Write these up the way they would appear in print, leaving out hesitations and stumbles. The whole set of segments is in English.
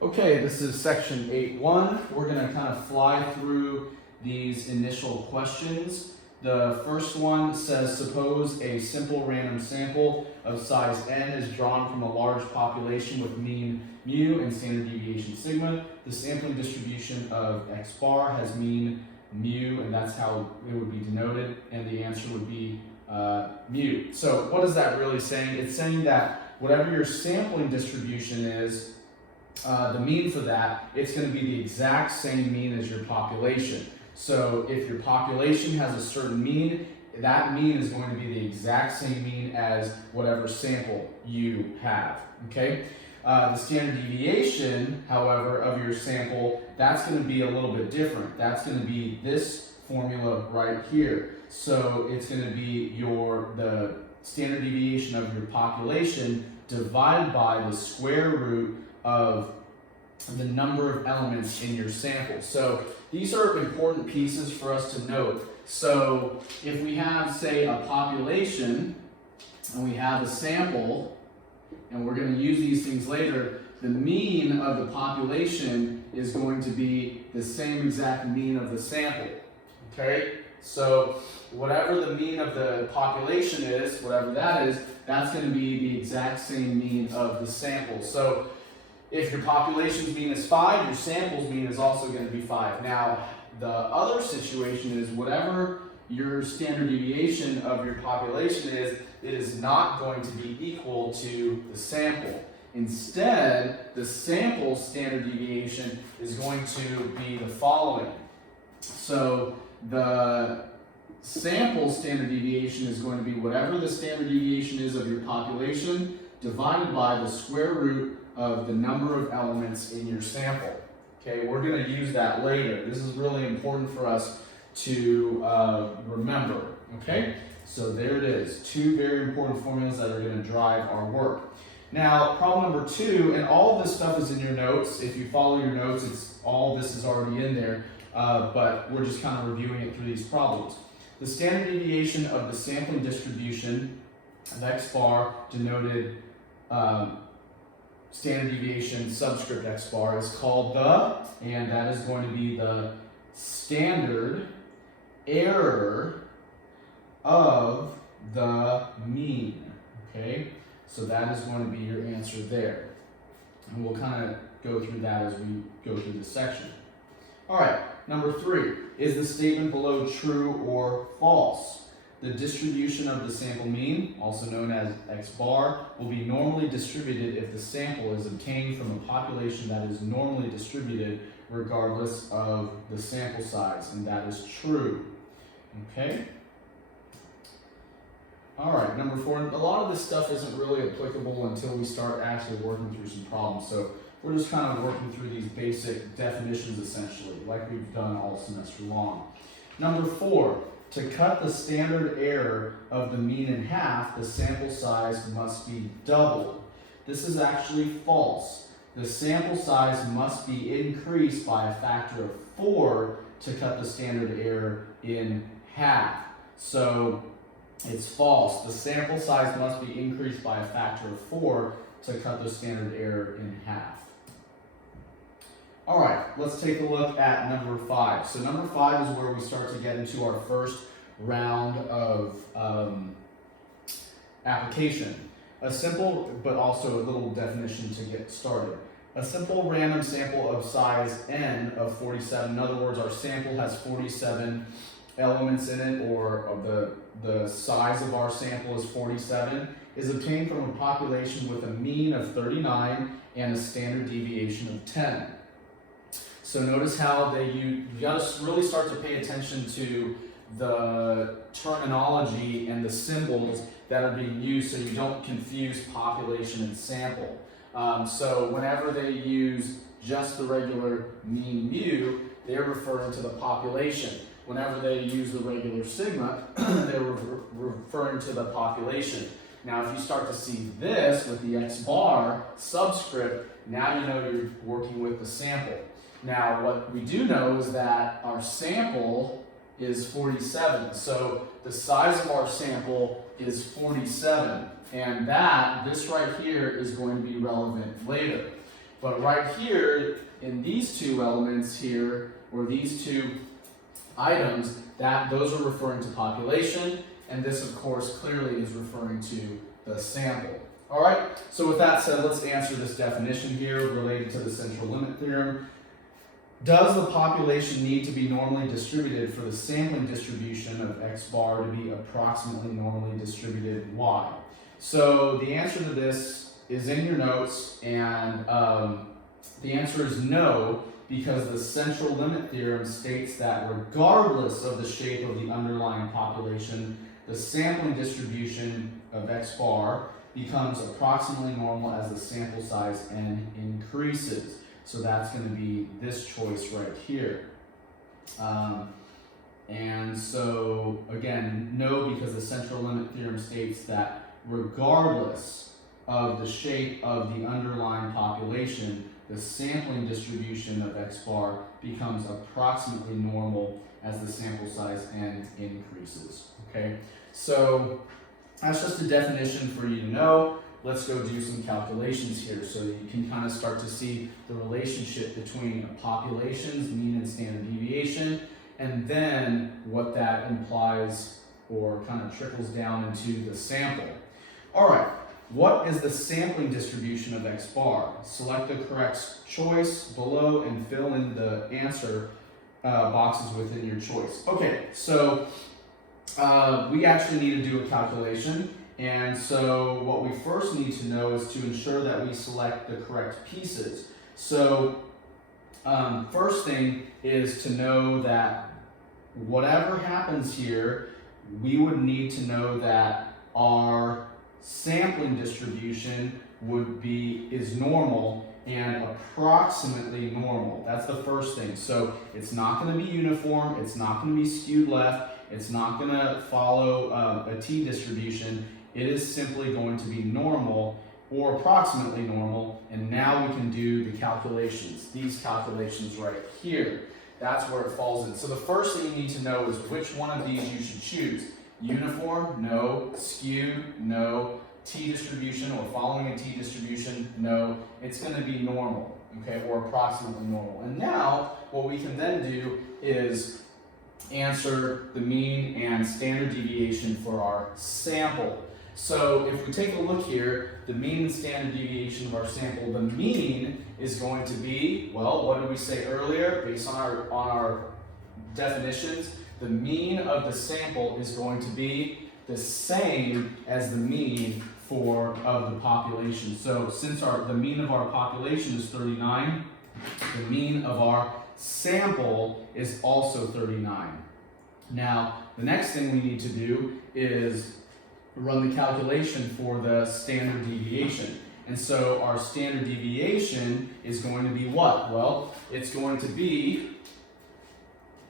Okay, this is section 8.1. We're going to kind of fly through these initial questions. The first one says, suppose a simple random sample of size n is drawn from a large population with mean mu and standard deviation sigma. The sampling distribution of x bar has mean mu, and that's how it would be denoted, and the answer would be mu. So what is that really saying? It's saying that whatever your sampling distribution is, the mean for that, it's going to be the exact same mean as your population. So if your population has a certain mean, that mean is going to be the exact same mean as whatever sample you have, okay? The standard deviation, however, of your sample, that's going to be a little bit different. That's going to be this formula right here. So it's going to be the standard deviation of your population divided by the square root of the number of elements in your sample. So these are important pieces for us to note. So if we have, say, a population and we have a sample, and we're going to use these things later, the mean of the population is going to be the same exact mean of the sample. Okay? So whatever the mean of the population is, whatever that is, that's going to be the exact same mean of the sample. So if your population's mean is 5, your sample's mean is also going to be 5. Now, the other situation is whatever your standard deviation of your population is, it is not going to be equal to the sample. Instead, the sample standard deviation is going to be the following. So the sample standard deviation is going to be whatever the standard deviation is of your population divided by the square root of the number of elements in your sample. Okay, we're going to use that later. This is really important for us to remember. Okay, so there it is. Two very important formulas that are going to drive our work. Now, problem number 2, and all of this stuff is in your notes. If you follow your notes, all this is already in there, but we're just kind of reviewing it through these problems. The standard deviation of the sampling distribution of x bar denoted standard deviation subscript x bar is called and that is going to be the standard error of the mean. Okay, so that is going to be your answer there. And we'll kind of go through that as we go through this section. All right, number 3, is the statement below true or false? The distribution of the sample mean, also known as x bar, will be normally distributed if the sample is obtained from a population that is normally distributed regardless of the sample size, and that is true. Okay? All right, number 4, a lot of this stuff isn't really applicable until we start actually working through some problems, so we're just kind of working through these basic definitions essentially, like we've done all semester long. Number 4, to cut the standard error of the mean in half, the sample size must be doubled. This is actually false. The sample size must be increased by a factor of 4 to cut the standard error in half. So it's false. The sample size must be increased by a factor of 4 to cut the standard error in half. All right, let's take a look at number 5. So number 5 is where we start to get into our first round of application. A simple, but also a little definition to get started. A simple random sample of size n of 47, in other words, our sample has 47 elements in it, or the size of our sample is 47, is obtained from a population with a mean of 39 and a standard deviation of 10. So notice how you got to really start to pay attention to the terminology and the symbols that are being used so you don't confuse population and sample. So whenever they use just the regular mean mu, they're referring to the population. Whenever they use the regular sigma, they're referring to the population. Now if you start to see this with the x bar subscript, now you know you're working with the sample. Now, what we do know is that our sample is 47. So the size of our sample is 47. And this right here is going to be relevant later. But right here, in these two elements here, or these two items, those are referring to population, and this, of course, clearly is referring to the sample. All right, so with that said, let's answer this definition here related to the central limit theorem. Does the population need to be normally distributed for the sampling distribution of x bar to be approximately normally distributed y? So the answer to this is in your notes, and the answer is no, because the central limit theorem states that regardless of the shape of the underlying population, the sampling distribution of x bar becomes approximately normal as the sample size n increases. So that's going to be this choice right here. And so, again, no, because the central limit theorem states that regardless of the shape of the underlying population, the sampling distribution of x bar becomes approximately normal as the sample size n increases. Okay, so that's just a definition for you to know. Let's go do some calculations here so that you can kind of start to see the relationship between populations, mean and standard deviation, and then what that implies or kind of trickles down into the sample. All right, what is the sampling distribution of x bar? Select the correct choice below and fill in the answer boxes within your choice. Okay, so we actually need to do a calculation, and so what we first need to know is to ensure that we select the correct pieces. So first thing is to know that whatever happens here, we would need to know that our sampling distribution is normal and approximately normal. That's the first thing. So it's not going to be uniform, it's not going to be skewed left, it's not going to follow a t-distribution. It is simply going to be normal or approximately normal, and now we can do the calculations, these calculations right here. That's where it falls in. So the first thing you need to know is which one of these you should choose. Uniform, no. Skewed, no. T-distribution or following a t-distribution, no. It's going to be normal, okay, or approximately normal. And now what we can then do is answer the mean and standard deviation for our sample. So if we take a look here, the mean and standard deviation of our sample, the mean is going to be, well, what did we say earlier based on our definitions? The mean of the sample is going to be the same as the mean of the population. So since the mean of our population is 39, the mean of our sample is also 39. Now, the next thing we need to do is run the calculation for the standard deviation. And so our standard deviation is going to be what? Well, it's going to be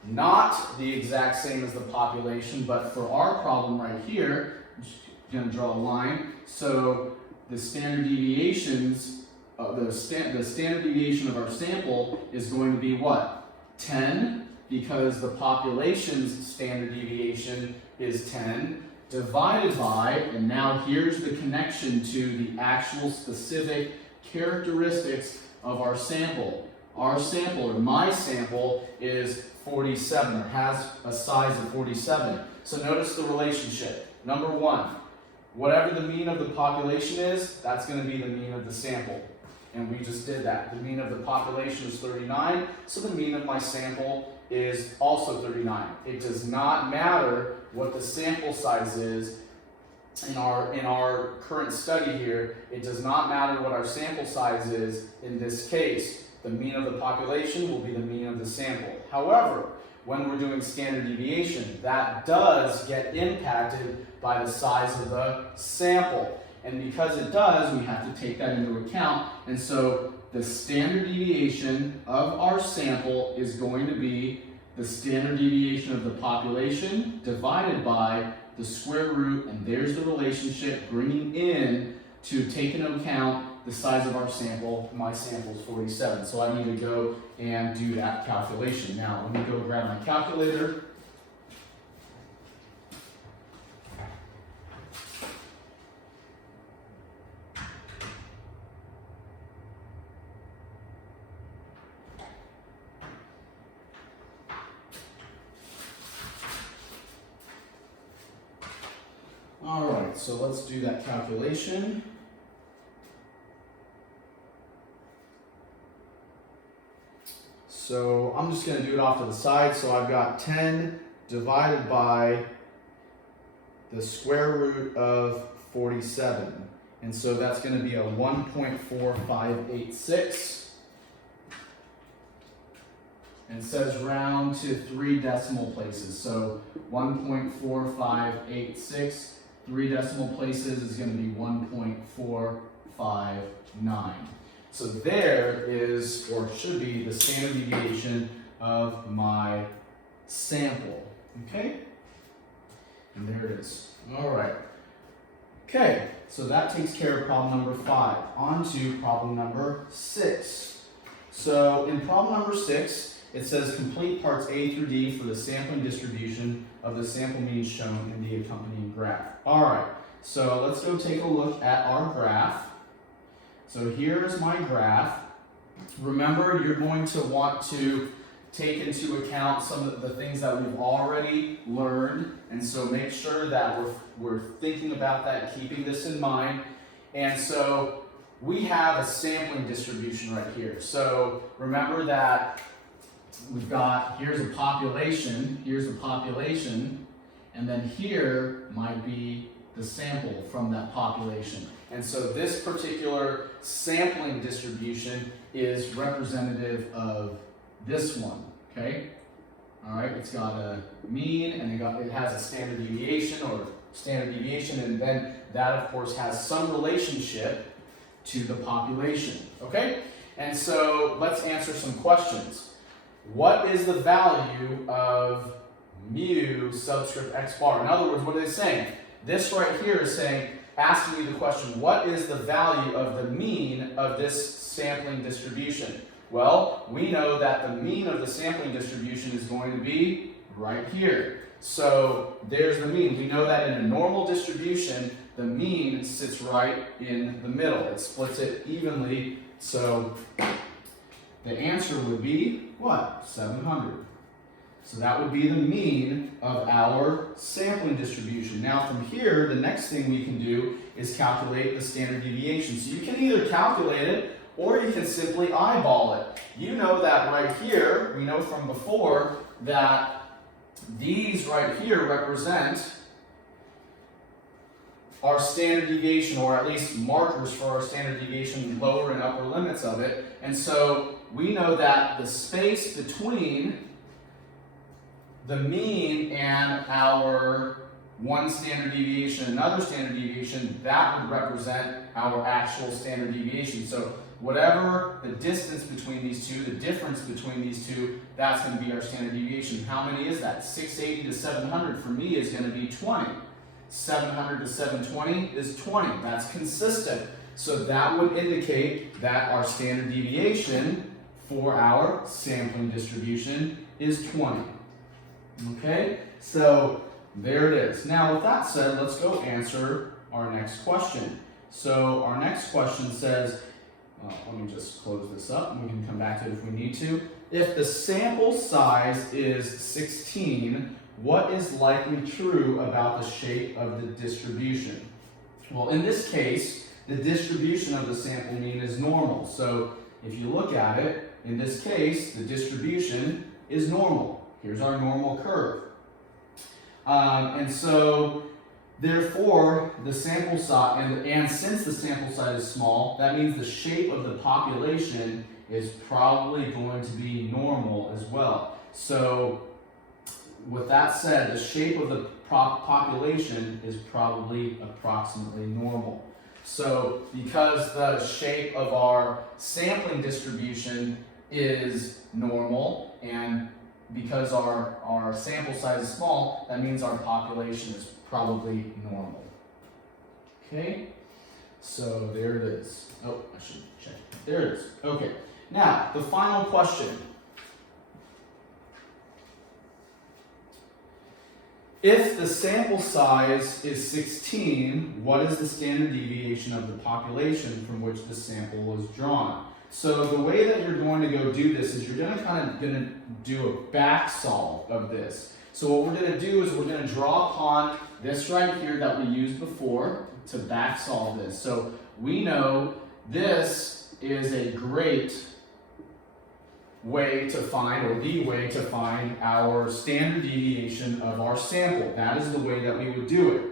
not the exact same as the population, but for our problem right here, I'm just going to draw a line. So the standard deviations, the standard deviation of our sample is going to be what? 10, because the population's standard deviation is 10, divided by, and now here's the connection to the actual specific characteristics of our sample. Our sample, or my sample, is 47, or has a size of 47. So notice the relationship. Number one, whatever the mean of the population is, that's going to be the mean of the sample. And we just did that. The mean of the population is 39, so the mean of my sample is also 39. It does not matter what the sample size is in our current study here. It does not matter what our sample size is in this case. The mean of the population will be the mean of the sample. However, when we're doing standard deviation, that does get impacted by the size of the sample. And because it does, we have to take that into account. And so the standard deviation of our sample is going to be the standard deviation of the population divided by the square root, and there's the relationship, bringing in to take into account the size of our sample. My sample is 47, so I need to go and do that calculation. Now, let me go grab my calculator. so let's do that calculation. So I'm just going to do it off to the side. So I've got 10 divided by the square root of 47. And so that's going to be a 1.4586. And it says round to 3 decimal places. So 1.4586, 3 decimal places is going to be 1.459. So there is, or should be, the standard deviation of my sample. Okay? And there it is. All right. Okay, so that takes care of problem number 5. On to problem number 6. So in problem number 6, it says complete parts A through D for the sampling distribution of the sample means shown in the accompanying graph. All right, so let's go take a look at our graph. So here's my graph. Remember, you're going to want to take into account some of the things that we've already learned, and so make sure that we're thinking about that, keeping this in mind. And so we have a sampling distribution right here. So remember that we've got, here's a population, and then here might be the sample from that population. And so this particular sampling distribution is representative of this one, okay? All right, it's got a mean, and it has a standard deviation, and then that, of course, has some relationship to the population, okay? And so let's answer some questions. What is the value of mu subscript x bar? In other words, what are they saying? This right here is saying, asking you the question, what is the value of the mean of this sampling distribution? Well, we know that the mean of the sampling distribution is going to be right here. So there's the mean. We know that in a normal distribution, the mean sits right in the middle. It splits it evenly. So the answer would be what? 700. So that would be the mean of our sampling distribution. Now from here, the next thing we can do is calculate the standard deviation. So you can either calculate it or you can simply eyeball it. You know that right here, we know from before that these right here represent our standard deviation, or at least markers for our standard deviation, lower and upper limits of it. And so we know that the space between the mean and our one standard deviation, another standard deviation, that would represent our actual standard deviation. So whatever the distance between these two, the difference between these two, that's going to be our standard deviation. How many is that? 680 to 700 for me is going to be 20. 700 to 720 is 20. That's consistent. So that would indicate that our standard deviation for our sampling distribution is 20. Okay, so there it is. Now with that said, let's go answer our next question. So our next question says, let me just close this up and we can come back to it if we need to. If the sample size is 16, what is likely true about the shape of the distribution? Well, in this case, the distribution of the sample mean is normal. So if you look at it, in this case, the distribution is normal. Here's our normal curve. And so, therefore, the sample size, and since the sample size is small, that means the shape of the population is probably going to be normal as well. So, with that said, the shape of the population is probably approximately normal. So, because the shape of our sampling distribution is normal, and because our sample size is small, that means our population is probably normal. Okay, so there it is. Oh, I should check. There it is. Okay, now the final question. If the sample size is 16, what is the standard deviation of the population from which the sample was drawn? So the way that you're going to go do this is you're going to do a back solve of this. So what we're going to do is we're going to draw upon this right here that we used before to back solve this. So we know this is a great way to find, or the way to find, our standard deviation of our sample. That is the way that we would do it.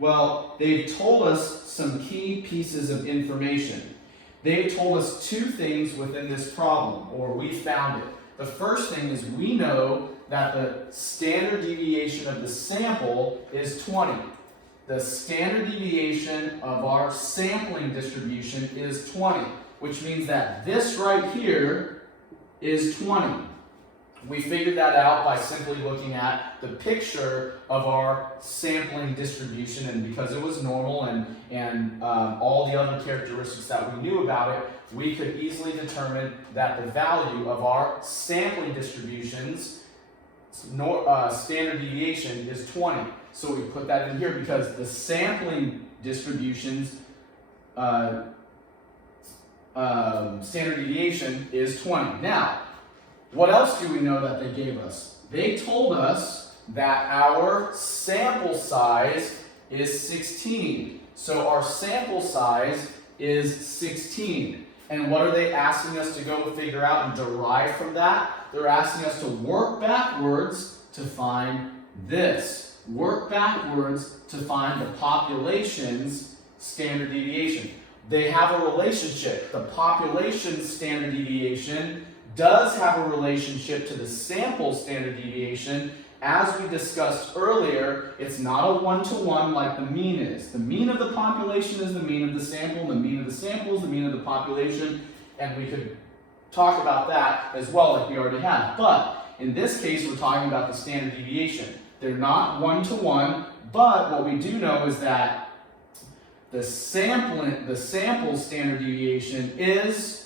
Well, they've told us some key pieces of information. They've told us two things within this problem, or we found it. The first thing is we know that the standard deviation of the sample is 20. The standard deviation of our sampling distribution is 20, which means that this right here is 20. We figured that out by simply looking at the picture of our sampling distribution, and because it was normal and all the other characteristics that we knew about it, we could easily determine that the value of our sampling distributions standard deviation is 20. So we put that in here because the sampling distributions standard deviation is 20. Now, what else do we know that they gave us? They told us that our sample size is 16. So our sample size is 16. And what are they asking us to go figure out and derive from that? They're asking us to work backwards to find this. Work backwards to find the population's standard deviation. They have a relationship. The population standard deviation does have a relationship to the sample standard deviation. As we discussed earlier, it's not a one-to-one like the mean is. The mean of the population is the mean of the sample, and the mean of the sample is the mean of the population, and we could talk about that as well like we already have. But in this case, we're talking about the standard deviation. They're not one-to-one, but what we do know is that the sample standard deviation is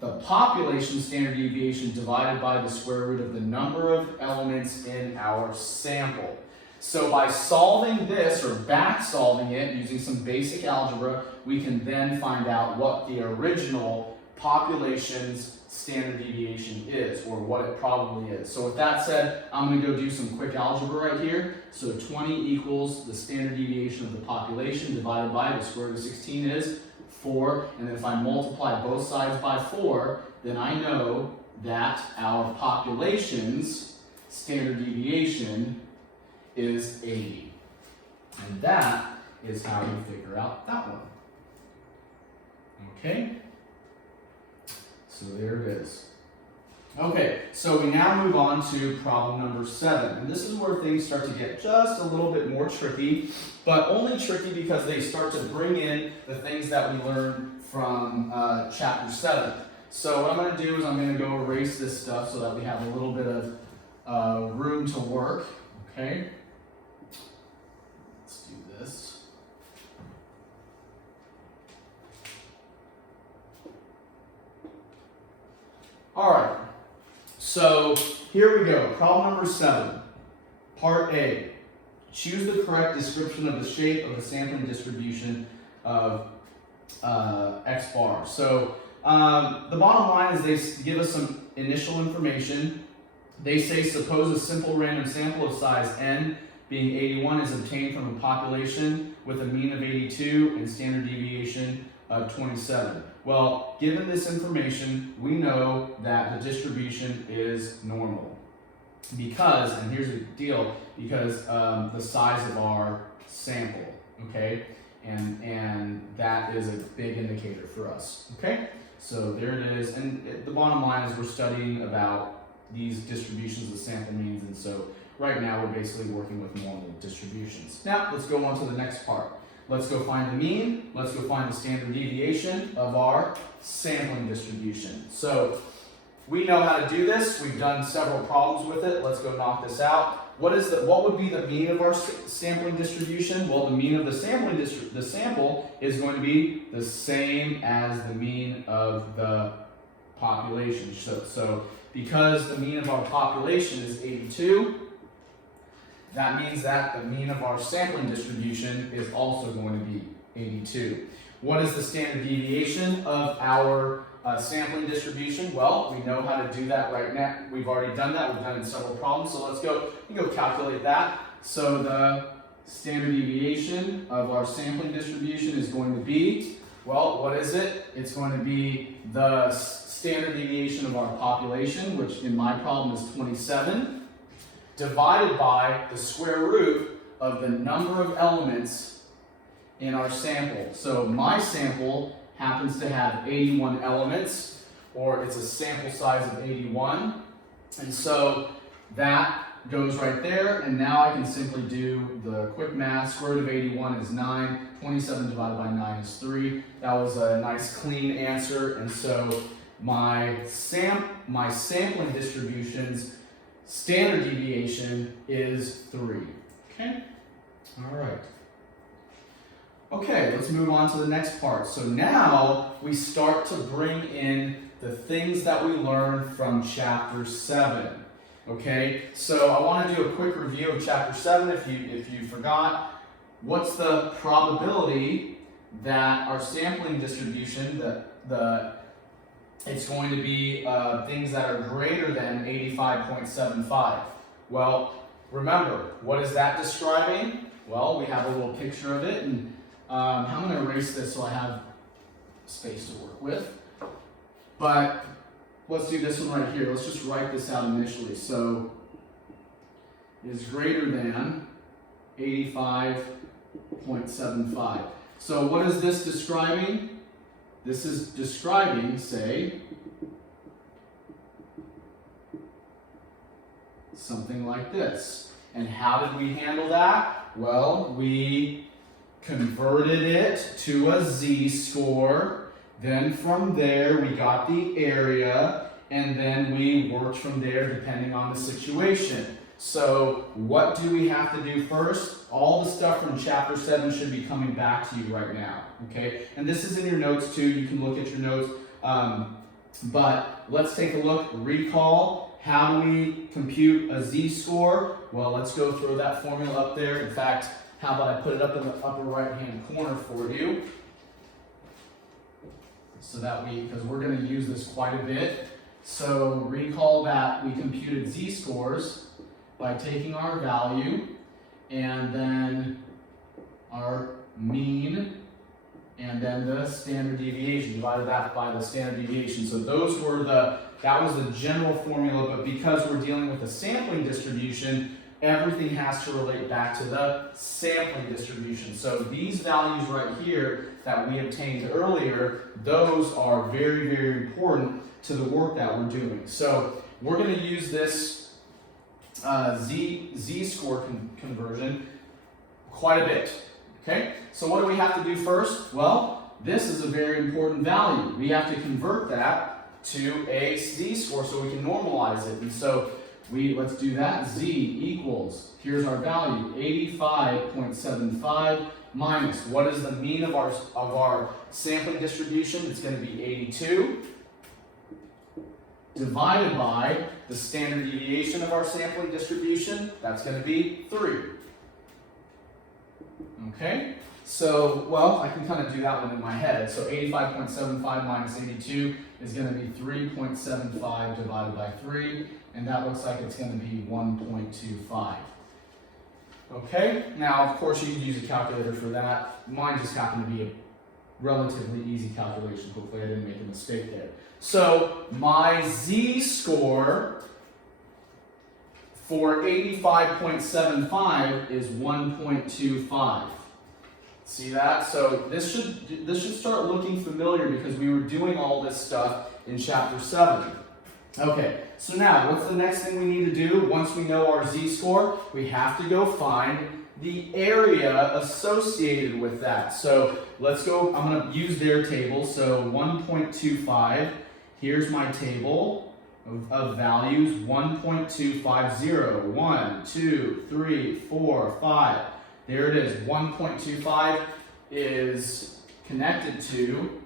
the population standard deviation divided by the square root of the number of elements in our sample. So by solving this, or back solving it using some basic algebra, we can then find out what the original population's standard deviation is, or what it probably is. So with that said, I'm going to go do some quick algebra right here. So 20 equals the standard deviation of the population divided by the square root of 16 is 4, and then if I multiply both sides by 4, then I know that our population's standard deviation is 80. And that is how we figure out that one. Okay? So there it is. Okay, so we now move on to problem number 7. And this is where things start to get just a little bit more tricky, but only tricky because they start to bring in the things that we learned from chapter 7. So what I'm going to do is I'm going to go erase this stuff so that we have a little bit of room to work. Okay? Let's do this. All right. So here we go, problem number 7, part A. Choose the correct description of the shape of the sampling distribution of X bar. So the bottom line is they give us some initial information. They say suppose a simple random sample of size n being 81 is obtained from a population with a mean of 82 and standard deviation of 27. Well, given this information, we know that the distribution is normal. Because, and here's the deal, because the size of our sample, okay? And that is a big indicator for us, okay? So there it is, and the bottom line is we're studying about these distributions of sample means, and so right now we're basically working with normal distributions. Now, let's go on to the next part. Let's go find the mean. Let's go find the standard deviation of our sampling distribution. So we know how to do this. We've done several problems with it. Let's go knock this out. What would be the mean of our sampling distribution? Well, the mean of the sample is going to be the same as the mean of the population. So because the mean of our population is 82, that means that the mean of our sampling distribution is also going to be 82. What is the standard deviation of our sampling distribution? Well, we know how to do that right now. We've already done that. We've done it in several problems. So let's go, we can go calculate that. So the standard deviation of our sampling distribution is going to be, well, what is it? It's going to be the standard deviation of our population, which in my problem is 27, divided by the square root of the number of elements in our sample. So my sample happens to have 81 elements, or it's a sample size of 81. And so that goes right there, and now I can simply do the quick math. Square root of 81 is 9, 27 divided by 9 is 3. That was a nice clean answer, and so my sampling distribution's standard deviation is 3. Okay? All right. Okay, let's move on to the next part. So now we start to bring in the things that we learned from chapter 7. Okay, so I want to do a quick review of chapter 7 if you forgot. What's the probability that our sampling distribution, it's going to be things that are greater than 85.75? Well, remember, what is that describing? Well, we have a little picture of it, and I'm going to erase this so I have space to work with. But let's do this one right here. Let's just write this out initially. So, is greater than 85.75. So what is this describing? This is describing, say, something like this. And how did we handle that? Well, we converted it to a z-score. Then from there, we got the area, and then we worked from there depending on the situation. So what do we have to do first? All the stuff from chapter 7 should be coming back to you right now, okay? And this is in your notes too. You can look at your notes. But let's take a look. Recall, how do we compute a z-score? Well, let's go throw that formula up there. In fact, how about I put it up in the upper right-hand corner for you? So that because we're going to use this quite a bit. So recall that we computed z-scores by taking our value and then our mean and then the standard deviation, divided that by the standard deviation. So those were that was the general formula, but because we're dealing with a sampling distribution, everything has to relate back to the sampling distribution. So these values right here that we obtained earlier, those are very, very important to the work that we're doing. So we're going to use this z-score conversion quite a bit. Okay? So what do we have to do first? Well, this is a very important value. We have to convert that to a z-score so we can normalize it. And so let's do that. Z equals, here's our value, 85.75 minus, what is the mean of our sampling distribution? It's going to be 82, divided by the standard deviation of our sampling distribution, that's going to be 3. Okay? So, well, I can kind of do that one in my head. So 85.75 minus 82 is going to be 3.75 divided by 3. And that looks like it's going to be 1.25. Okay, now of course you can use a calculator for that. Mine just happened to be a relatively easy calculation. Hopefully I didn't make a mistake there. So my z-score for 85.75 is 1.25. See that? So this should start looking familiar because we were doing all this stuff in chapter 7. Okay, so now what's the next thing we need to do? Once we know our z-score, we have to go find the area associated with that. So let's go, I'm going to use their table. So 1.25, here's my table of values, 1.250, 1, 2, 3, 4, 5. There it is, 1.25 is connected to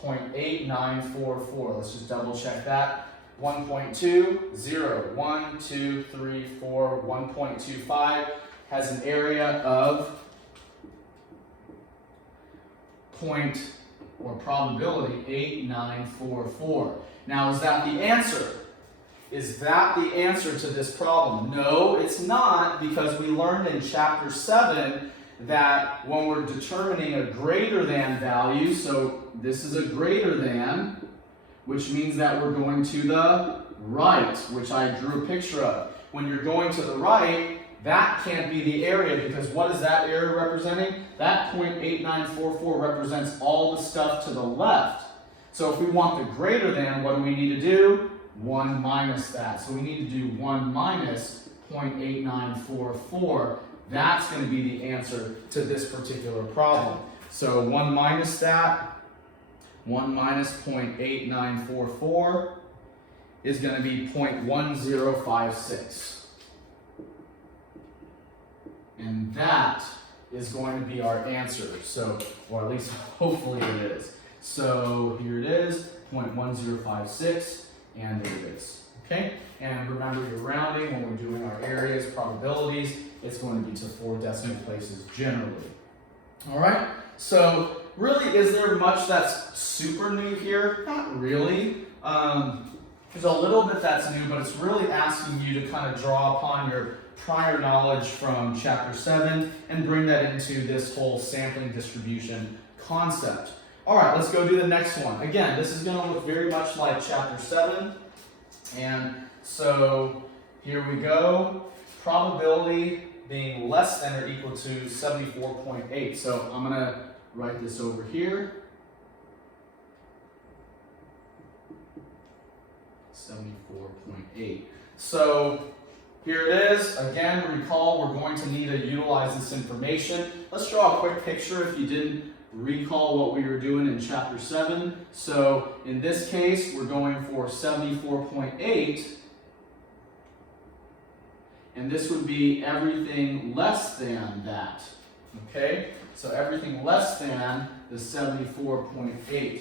0.8944. Let's just double check that. 1.2, 0, 1, 2, 3, 4, 1.25 has an area of or probability 8944. Now, is that the answer? Is that the answer to this problem? No, it's not, because we learned in chapter 7 that when we're determining a greater than value, so this is a greater than, which means that we're going to the right, which I drew a picture of. When you're going to the right, that can't be the area, because what is that area representing? That 0.8944 represents all the stuff to the left. So if we want the greater than, what do we need to do? 1 minus that. So we need to do 1 minus 0.8944. That's going to be the answer to this particular problem. So 1 minus that, 1 minus 0.8944 is going to be 0.1056. And that is going to be our answer. So, or at least hopefully it is. So here it is, 0.1056, and there it is. Okay? And remember, you're rounding when we're doing our areas, probabilities, it's going to be to 4 decimal places generally. All right? So really, is there much that's super new here? Not really. There's a little bit that's new, but it's really asking you to kind of draw upon your prior knowledge from chapter 7 and bring that into this whole sampling distribution concept. All right, let's go do the next one. Again, this is going to look very much like chapter 7. And so here we go. Probability being less than or equal to 74.8. So I'm going to write this over here. 74.8. So here it is. Again, recall we're going to need to utilize this information. Let's draw a quick picture if you didn't recall what we were doing in chapter 7. So in this case, we're going for 74.8. And this would be everything less than that. Okay? So everything less than the 74.8.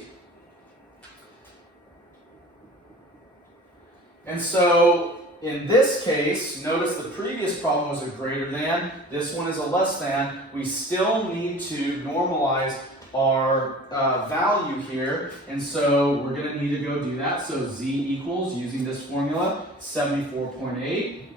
And so in this case, notice the previous problem was a greater than, this one is a less than. We still need to normalize our value here, and so we're going to need to go do that. So z equals, using this formula, 74.8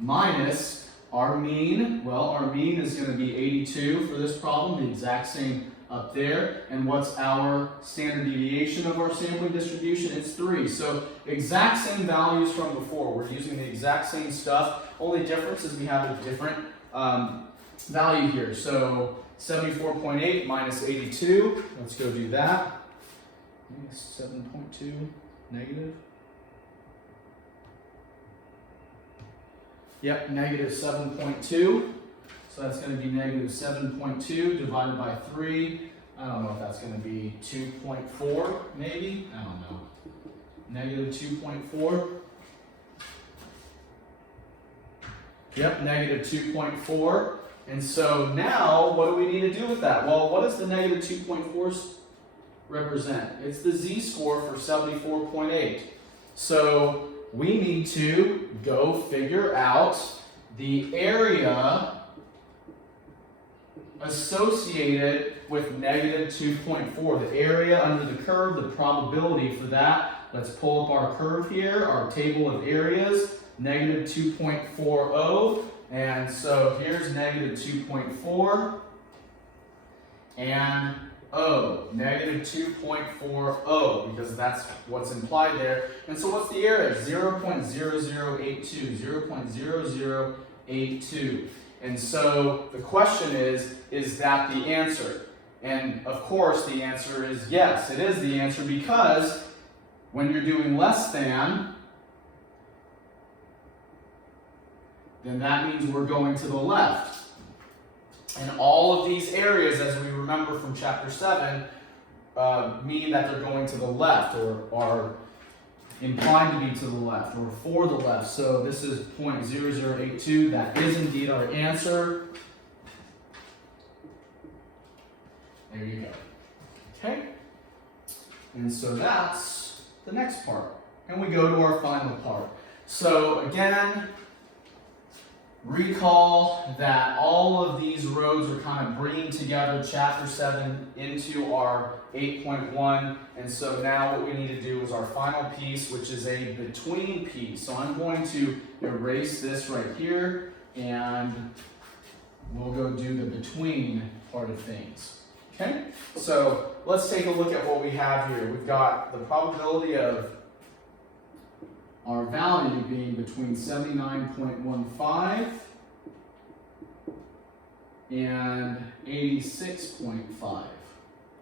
minus our mean. Well, our mean is going to be 82 for this problem, the exact same up there. And what's our standard deviation of our sampling distribution? It's 3. So exact same values from before. We're using the exact same stuff. Only difference is we have a different value here. So 74.8 minus 82. Let's go do that. 7.2 negative. Yep, negative 7.2. So that's going to be negative 7.2 divided by 3. I don't know if that's going to be 2.4, maybe? I don't know. Negative 2.4. Yep, negative 2.4. And so now, what do we need to do with that? Well, what does the negative 2.4 represent? It's the z-score for 74.8. So we need to go figure out the area associated with negative 2.4. The area under the curve, the probability for that. Let's pull up our curve here, our table of areas, negative 2.40. And so here's negative 2.4 and O, negative 2.40, because that's what's implied there. And so what's the area? 0.0082, 0.0082. And so the question is that the answer? And of course the answer is yes, it is the answer, because when you're doing less than, then that means we're going to the left. And all of these areas, as we remember from chapter 7, mean that they're going to the left, or are inclined to be to the left, or for the left. So this is 0.0082. That is indeed our answer. There you go. Okay? And so that's the next part. And we go to our final part. So again, recall that all of these roads are kind of bringing together Chapter 7 into our 8.1, and so now what we need to do is our final piece, which is a between piece. So I'm going to erase this right here, and we'll go do the between part of things. Okay, so let's take a look at what we have here. We've got the probability of our value being between 79.15 and 86.5. All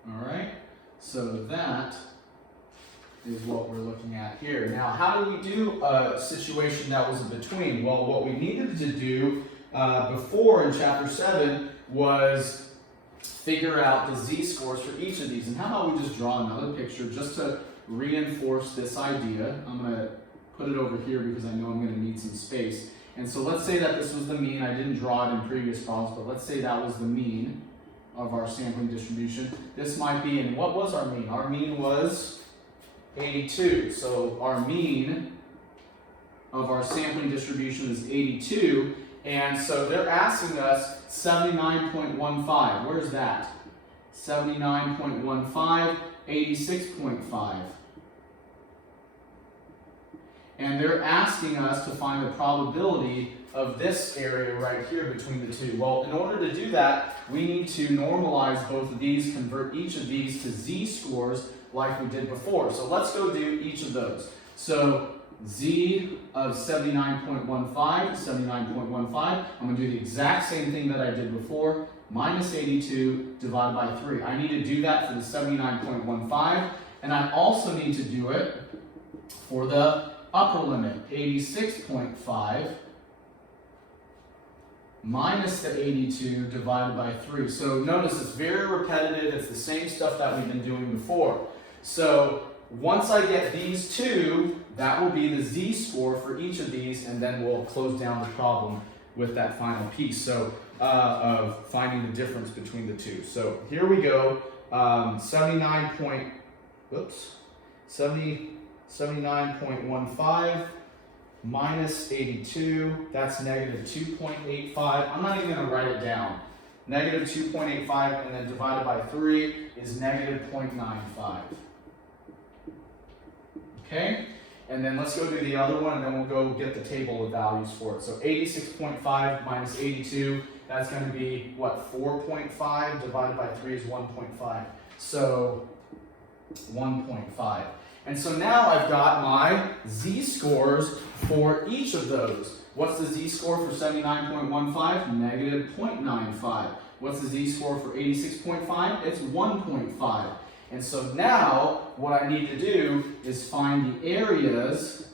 right, so that is what we're looking at here. Now, how do we do a situation that was a between? Well, what we needed to do before in Chapter 7 was figure out the z-scores for each of these. And how about we just draw another picture just to reinforce this idea. I'm going to put it over here because I know I'm going to need some space. And so let's say that this was the mean. I didn't draw it in previous problems, but let's say that was the mean of our sampling distribution. This might be, and what was our mean? Our mean was 82. So our mean of our sampling distribution is 82. And so they're asking us 79.15. Where's that? 79.15, 86.5. And they're asking us to find the probability of this area right here between the two. Well, in order to do that, we need to normalize both of these, convert each of these to z-scores like we did before. So let's go do each of those. So z of 79.15, 79.15. I'm going to do the exact same thing that I did before, minus 82 divided by 3. I need to do that for the 79.15, and I also need to do it for the upper limit, 86.5 minus the 82 divided by 3. So notice it's very repetitive. It's the same stuff that we've been doing before. So once I get these two, that will be the z-score for each of these, and then we'll close down the problem with that final piece. So of finding the difference between the two. So here we go. 79.15 minus 82, that's negative 2.85. I'm not even going to write it down. Negative 2.85 and then divided by 3 is negative 0.95. Okay? And then let's go do the other one, and then we'll go get the table of values for it. So 86.5 minus 82, that's going to be, what, 4.5 divided by 3 is 1.5. So 1.5. And so now I've got my z-scores for each of those. What's the z-score for 79.15? Negative 0.95. What's the z-score for 86.5? It's 1.5. And so now what I need to do is find the areas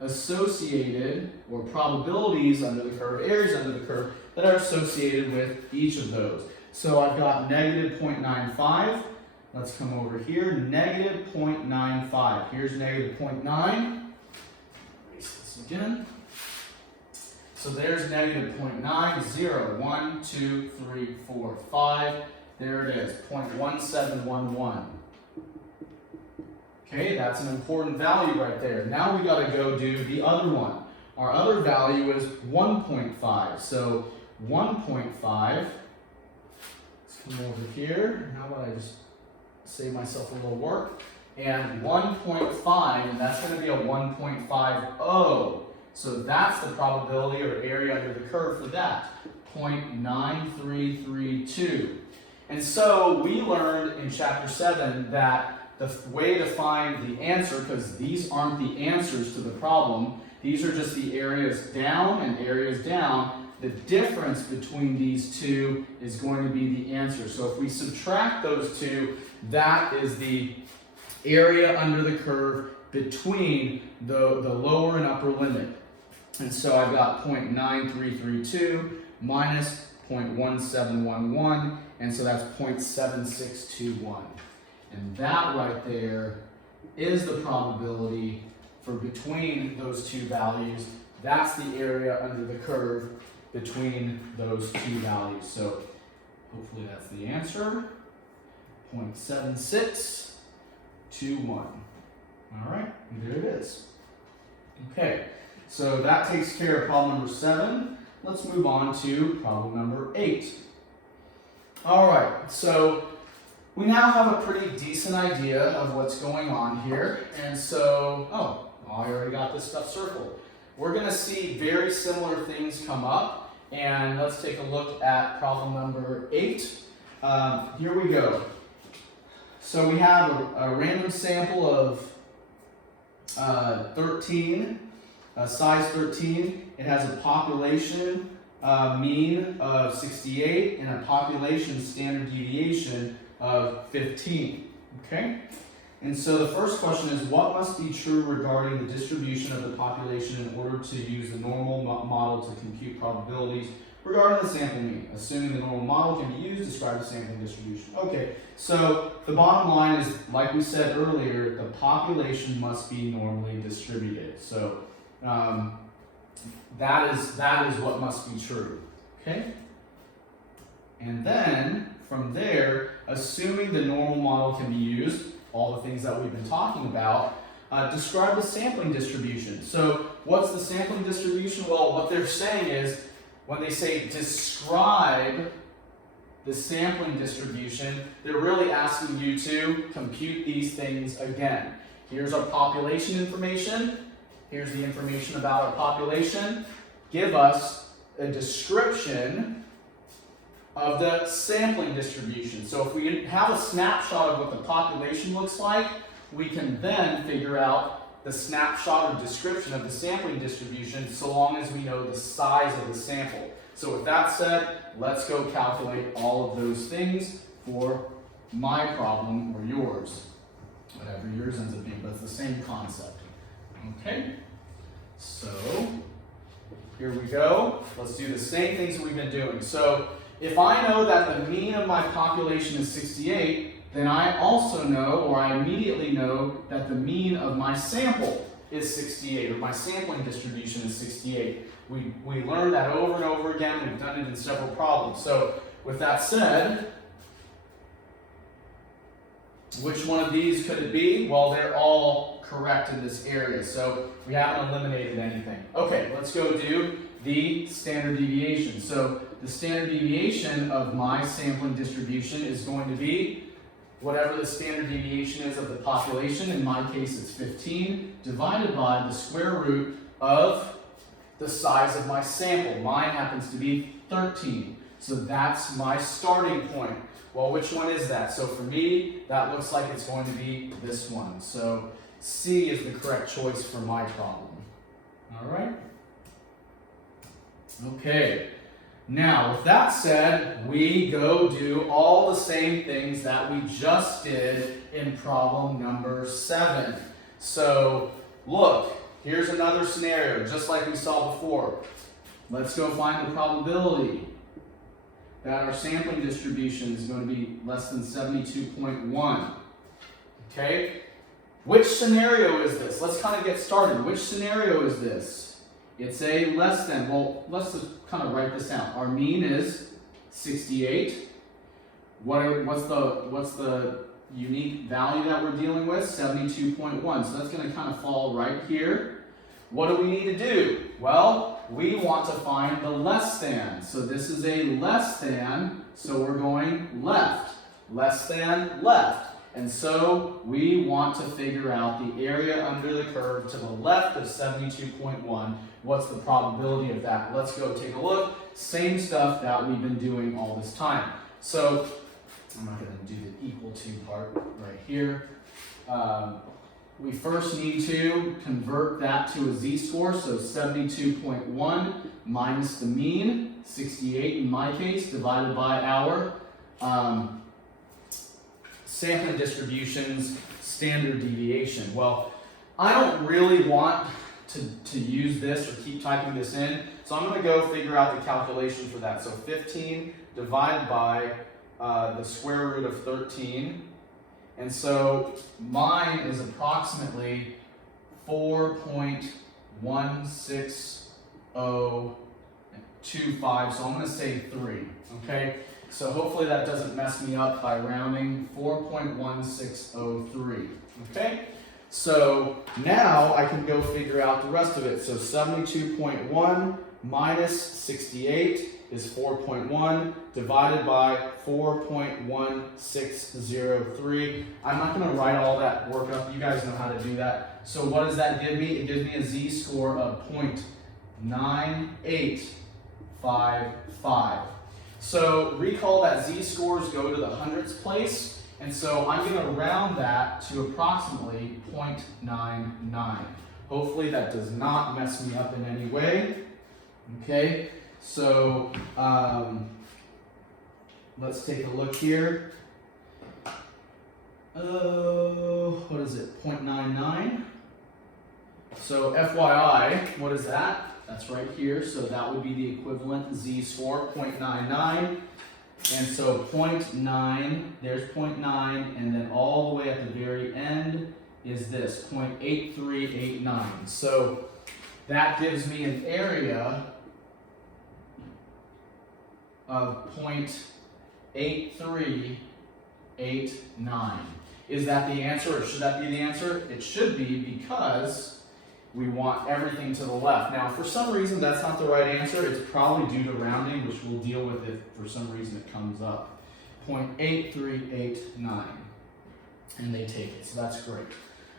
associated, or probabilities under the curve, areas under the curve that are associated with each of those. So I've got negative 0.95. Let's come over here, negative 0.95. Here's negative 0.9. Erase this again. So there's negative 0.9, 0, 1, 2, 3, 4, 5. There it is, 0.1711. Okay, that's an important value right there. Now we got to go do the other one. Our other value is 1.5. So 1.5, let's come over here. How about I just save myself a little work? And 1.5, and that's going to be a 1.50. So that's the probability or area under the curve for that, 0.9332. And so we learned in Chapter 7 that the way to find the answer, because these aren't the answers to the problem, these are just the areas down and areas down, the difference between these two is going to be the answer. So if we subtract those two, that is the area under the curve between the lower and upper limit. And so I've got 0.9332 minus 0.1711, and so that's 0.7621. And that right there is the probability for between those two values. That's the area under the curve between those two values. So hopefully that's the answer, 0.7621. All right, and there it is. Okay, so that takes care of problem number 7. let's move on to problem number 8. All right, so we now have a pretty decent idea of what's going on here. And so, I already got this stuff circled. We're going to see very similar things come up. And let's take a look at problem number 8. Here we go. So we have a random sample of 13, size 13. It has a population mean of 68 and a population standard deviation of 15. Okay? And so the first question is, what must be true regarding the distribution of the population in order to use the normal model to compute probabilities regarding the sample mean? Assuming the normal model can be used, describe the sampling distribution. Okay, so the bottom line is, like we said earlier, the population must be normally distributed. So that is what must be true. Okay? And then, from there, assuming the normal model can be used, all the things that we've been talking about, describe the sampling distribution. So what's the sampling distribution? Well, what they're saying is, when they say describe the sampling distribution, they're really asking you to compute these things again. Here's our population information. Here's the information about our population. Give us a description of the sampling distribution. So if we have a snapshot of what the population looks like, we can then figure out the snapshot or description of the sampling distribution, so long as we know the size of the sample. So with that said, let's go calculate all of those things for my problem or yours. Whatever yours ends up being, but it's the same concept. Okay? So, here we go. Let's do the same things that we've been doing. So, if I know that the mean of my population is 68, then I also know, or I immediately know, that the mean of my sample is 68, or my sampling distribution is 68. We learned that over and over again. We've done it in several problems. So, with that said, which one of these could it be? Well, they're all correct in this area, so we haven't eliminated anything. Okay, let's go do the standard deviation. So the standard deviation of my sampling distribution is going to be whatever the standard deviation is of the population. In my case, it's 15, divided by the square root of the size of my sample. Mine happens to be 13. So that's my starting point. Well, which one is that? So for me, that looks like it's going to be this one. So C is the correct choice for my problem. All right? Okay. Now, with that said, we go do all the same things that we just did in problem number 7. So, look, here's another scenario, just like we saw before. Let's go find the probability that our sampling distribution is going to be less than 72.1. Okay? Which scenario is this? Let's kind of get started. Which scenario is this? It's a less than. Well, let's just kind of write this down. Our mean is 68. What's the unique value that we're dealing with? 72.1. So that's going to kind of fall right here. What do we need to do? Well, we want to find the less than. So this is a less than, so we're going left. Less than, left. And so we want to figure out the area under the curve to the left of 72.1. What's the probability of that? Let's go take a look. Same stuff that we've been doing all this time. So I'm not going to do the equal to part right here. We first need to convert that to a z-score, so 72.1 minus the mean, 68 in my case, divided by our sampling distribution's standard deviation. Well, I don't really want to use this or keep typing this in, so I'm going to go figure out the calculation for that. So 15 divided by the square root of 13. And so mine is approximately 4.16025, so I'm going to say 3, okay? So hopefully that doesn't mess me up by rounding. 4.1603, okay? So now I can go figure out the rest of it. So 72.1 minus 68 is 4.1 divided by 4.1603. I'm not going to write all that work up. You guys know how to do that. So what does that give me? It gives me a z-score of 0.9855. So recall that z-scores go to the hundredths place. And so I'm going to round that to approximately 0.99. Hopefully that does not mess me up in any way. Okay, so let's take a look here. What is it? 0.99. So FYI, what is that? That's right here. So that would be the equivalent z-score, 0.99. And so 0.9, there's 0.9, and then all the way at the very end is this, 0.8389. So that gives me an area of 0.8389. Is that the answer, or should that be the answer? It should be, because we want everything to the left. Now, if for some reason that's not the right answer, it's probably due to rounding, which we'll deal with if for some reason it comes up. 0.8389, and they take it, so that's great.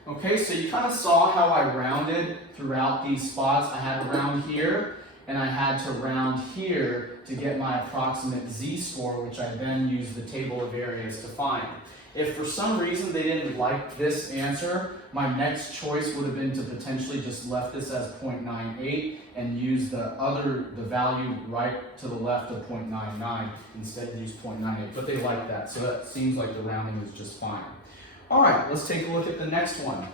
Okay, so you kind of saw how I rounded throughout these spots. I had to round here, and I had to round here to get my approximate z-score, which I then used the table of areas to find. If for some reason they didn't like this answer, my next choice would have been to potentially just left this as 0.98 and use the value right to the left of 0.99, instead use 0.98, but they like that, so that seems like the rounding is just fine. All right, let's take a look at the next one.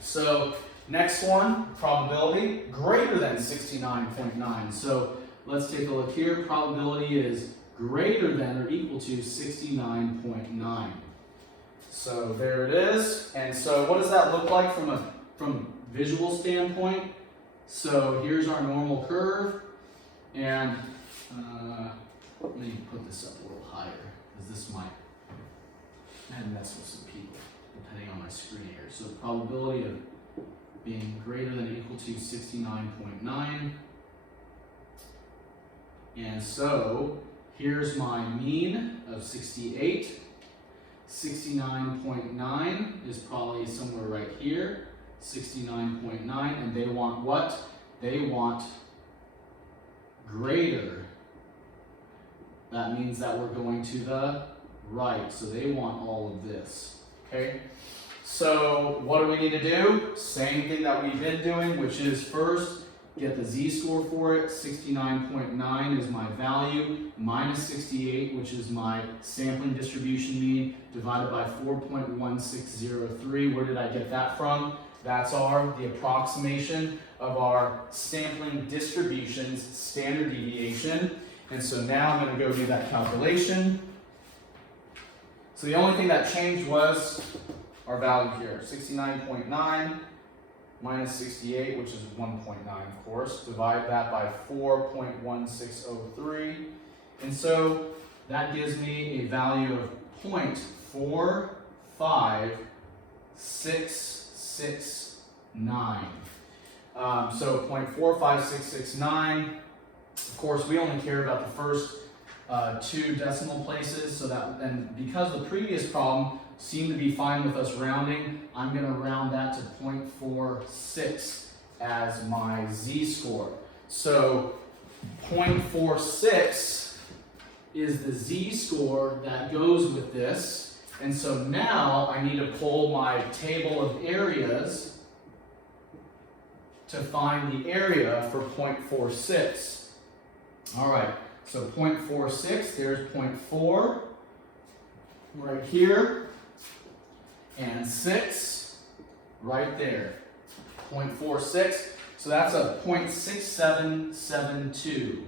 So next one, probability greater than 69.9. So let's take a look here. Probability is greater than or equal to 69.9. So there it is. And so what does that look like from a visual standpoint? So here's our normal curve, and let me put this up a little higher, because this might mess with some people depending on my screen here. So the probability of being greater than or equal to 69.9. And so here's my mean of 68. 69.9 is probably somewhere right here. 69.9, and they want what? They want greater. That means that we're going to the right, so they want all of this. Okay? So what do we need to do? Same thing that we've been doing, which is first get the z-score for it. 69.9 is my value, minus 68, which is my sampling distribution mean, divided by 4.1603. Where did I get that from? That's the approximation of our sampling distribution's standard deviation. And so now I'm going to go do that calculation. So the only thing that changed was our value here, 69.9 minus 68, which is 1.9, of course. Divide that by 4.1603. And so that gives me a value of 0.45669. So 0.45669. Of course, we only care about the first two decimal places, so that, and because the previous problem seemed to be fine with us rounding, I'm going to round that to 0.46 as my z-score. So 0.46 is the z-score that goes with this, and so now I need to pull my table of areas to find the area for 0.46. All right, so 0.46, there's 0.4 right here, and 6 right there, 0.46. So that's a 0.6772.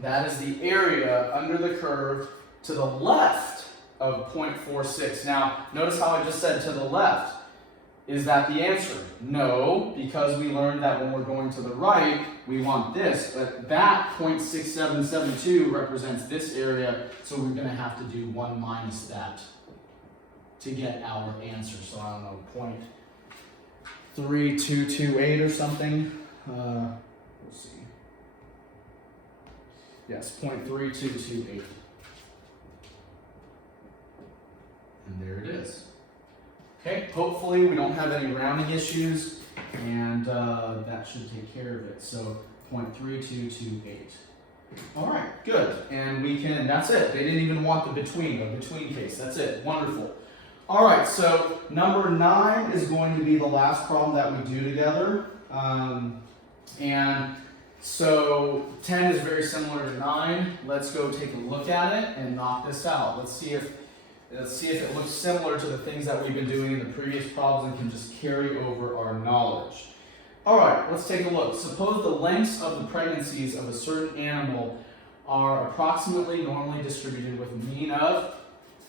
That is the area under the curve to the left of 0.46. Now, notice how I just said to the left. Is that the answer? No, because we learned that when we're going to the right, we want this. But that 0.6772 represents this area, so we're going to have to do 1 minus that. to get our answer. So I don't know, 0.3228 or something. We'll see. Yes, 0.3228. And there it is. Okay, hopefully we don't have any rounding issues, and that should take care of it. So 0.3228. All right, good. And we can, that's it. They didn't even want the between case. That's it. Wonderful. All right, so number 9 is going to be the last problem that we do together. And so 10 is very similar to 9. Let's go take a look at it and knock this out. Let's see if it looks similar to the things that we've been doing in the previous problems and can just carry over our knowledge. All right, let's take a look. Suppose the lengths of the pregnancies of a certain animal are approximately normally distributed with a mean of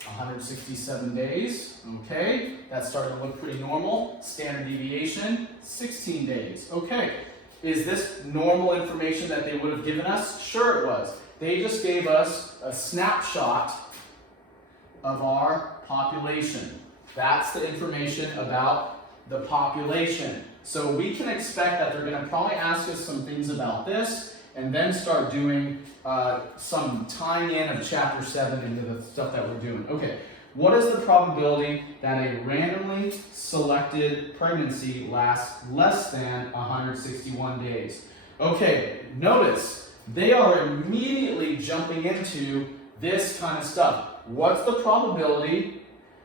167 days. Okay, that's starting to look pretty normal. Standard deviation, 16 days. Okay, is this normal information that they would have given us? Sure it was. They just gave us a snapshot of our population. That's the information about the population. So we can expect that they're going to probably ask us some things about this and then start doing some tying in of chapter 7 into the stuff that we're doing. Okay, what is the probability that a randomly selected pregnancy lasts less than 161 days? Okay, notice they are immediately jumping into this kind of stuff. What's the probability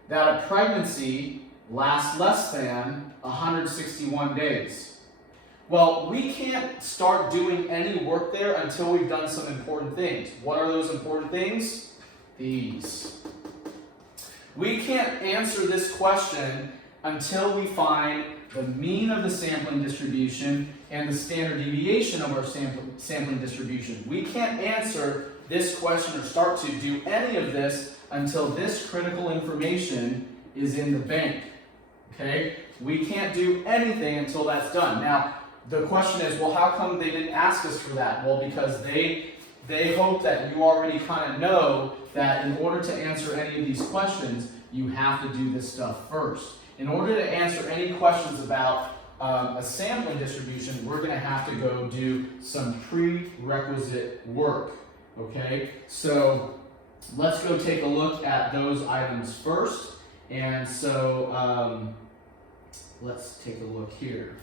that a pregnancy lasts less than 161 days? Well, we can't start doing any work there until we've done some important things. What are those important things? These. We can't answer this question until we find the mean of the sampling distribution and the standard deviation of our sampling distribution. We can't answer this question or start to do any of this until this critical information is in the bank. Okay? We can't do anything until that's done. Now, the question is, well, how come they didn't ask us for that? Well, because they hope that you already kind of know that in order to answer any of these questions, you have to do this stuff first. In order to answer any questions about a sampling distribution, we're going to have to go do some prerequisite work. Okay, so let's go take a look at those items first. And so let's take a look here.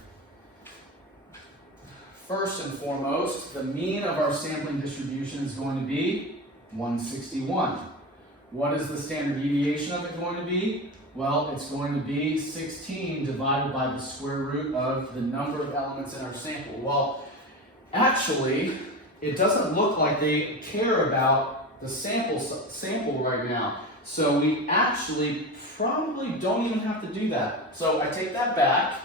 First and foremost, the mean of our sampling distribution is going to be 161. What is the standard deviation of it going to be? Well, it's going to be 16 divided by the square root of the number of elements in our sample. Well, actually, it doesn't look like they care about the sample right now. So we actually probably don't even have to do that. So I take that back.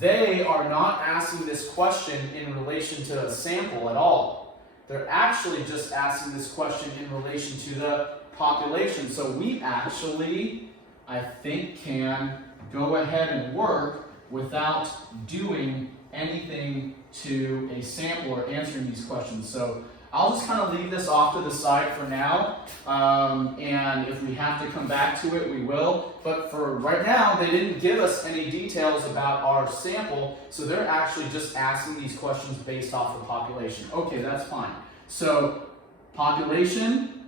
They are not asking this question in relation to a sample at all. They're actually just asking this question in relation to the population. So we actually, I think, can go ahead and work without doing anything to a sample or answering these questions. So I'll just kind of leave this off to the side for now, and if we have to come back to it, we will. But for right now, they didn't give us any details about our sample, so they're actually just asking these questions based off the population. Okay, that's fine. So population,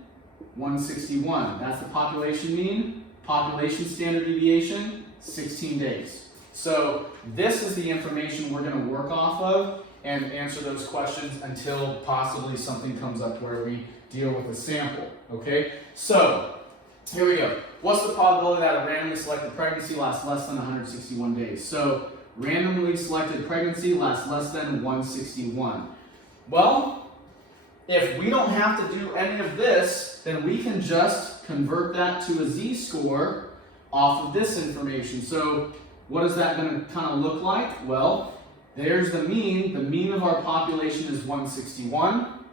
161. That's the population mean. Population standard deviation, 16 days. So this is the information we're going to work off of and answer those questions until possibly something comes up where we deal with a sample. Okay, so here we go. What's the probability that a randomly selected pregnancy lasts less than 161 days? So randomly selected pregnancy lasts less than 161. Well, if we don't have to do any of this, then we can just convert that to a z-score off of this information. So what is that going to kind of look like? Well, there's the mean. The mean of our population is 161,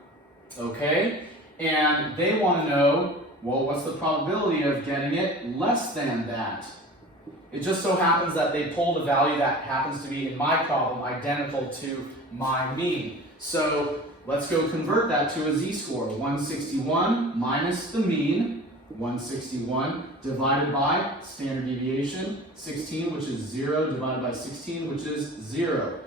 okay? And they want to know, well, what's the probability of getting it less than that? It just so happens that they pulled a value that happens to be, in my problem, identical to my mean. So let's go convert that to a z-score. 161 minus the mean 161 divided by standard deviation, 16, which is 0, divided by 16, which is 0.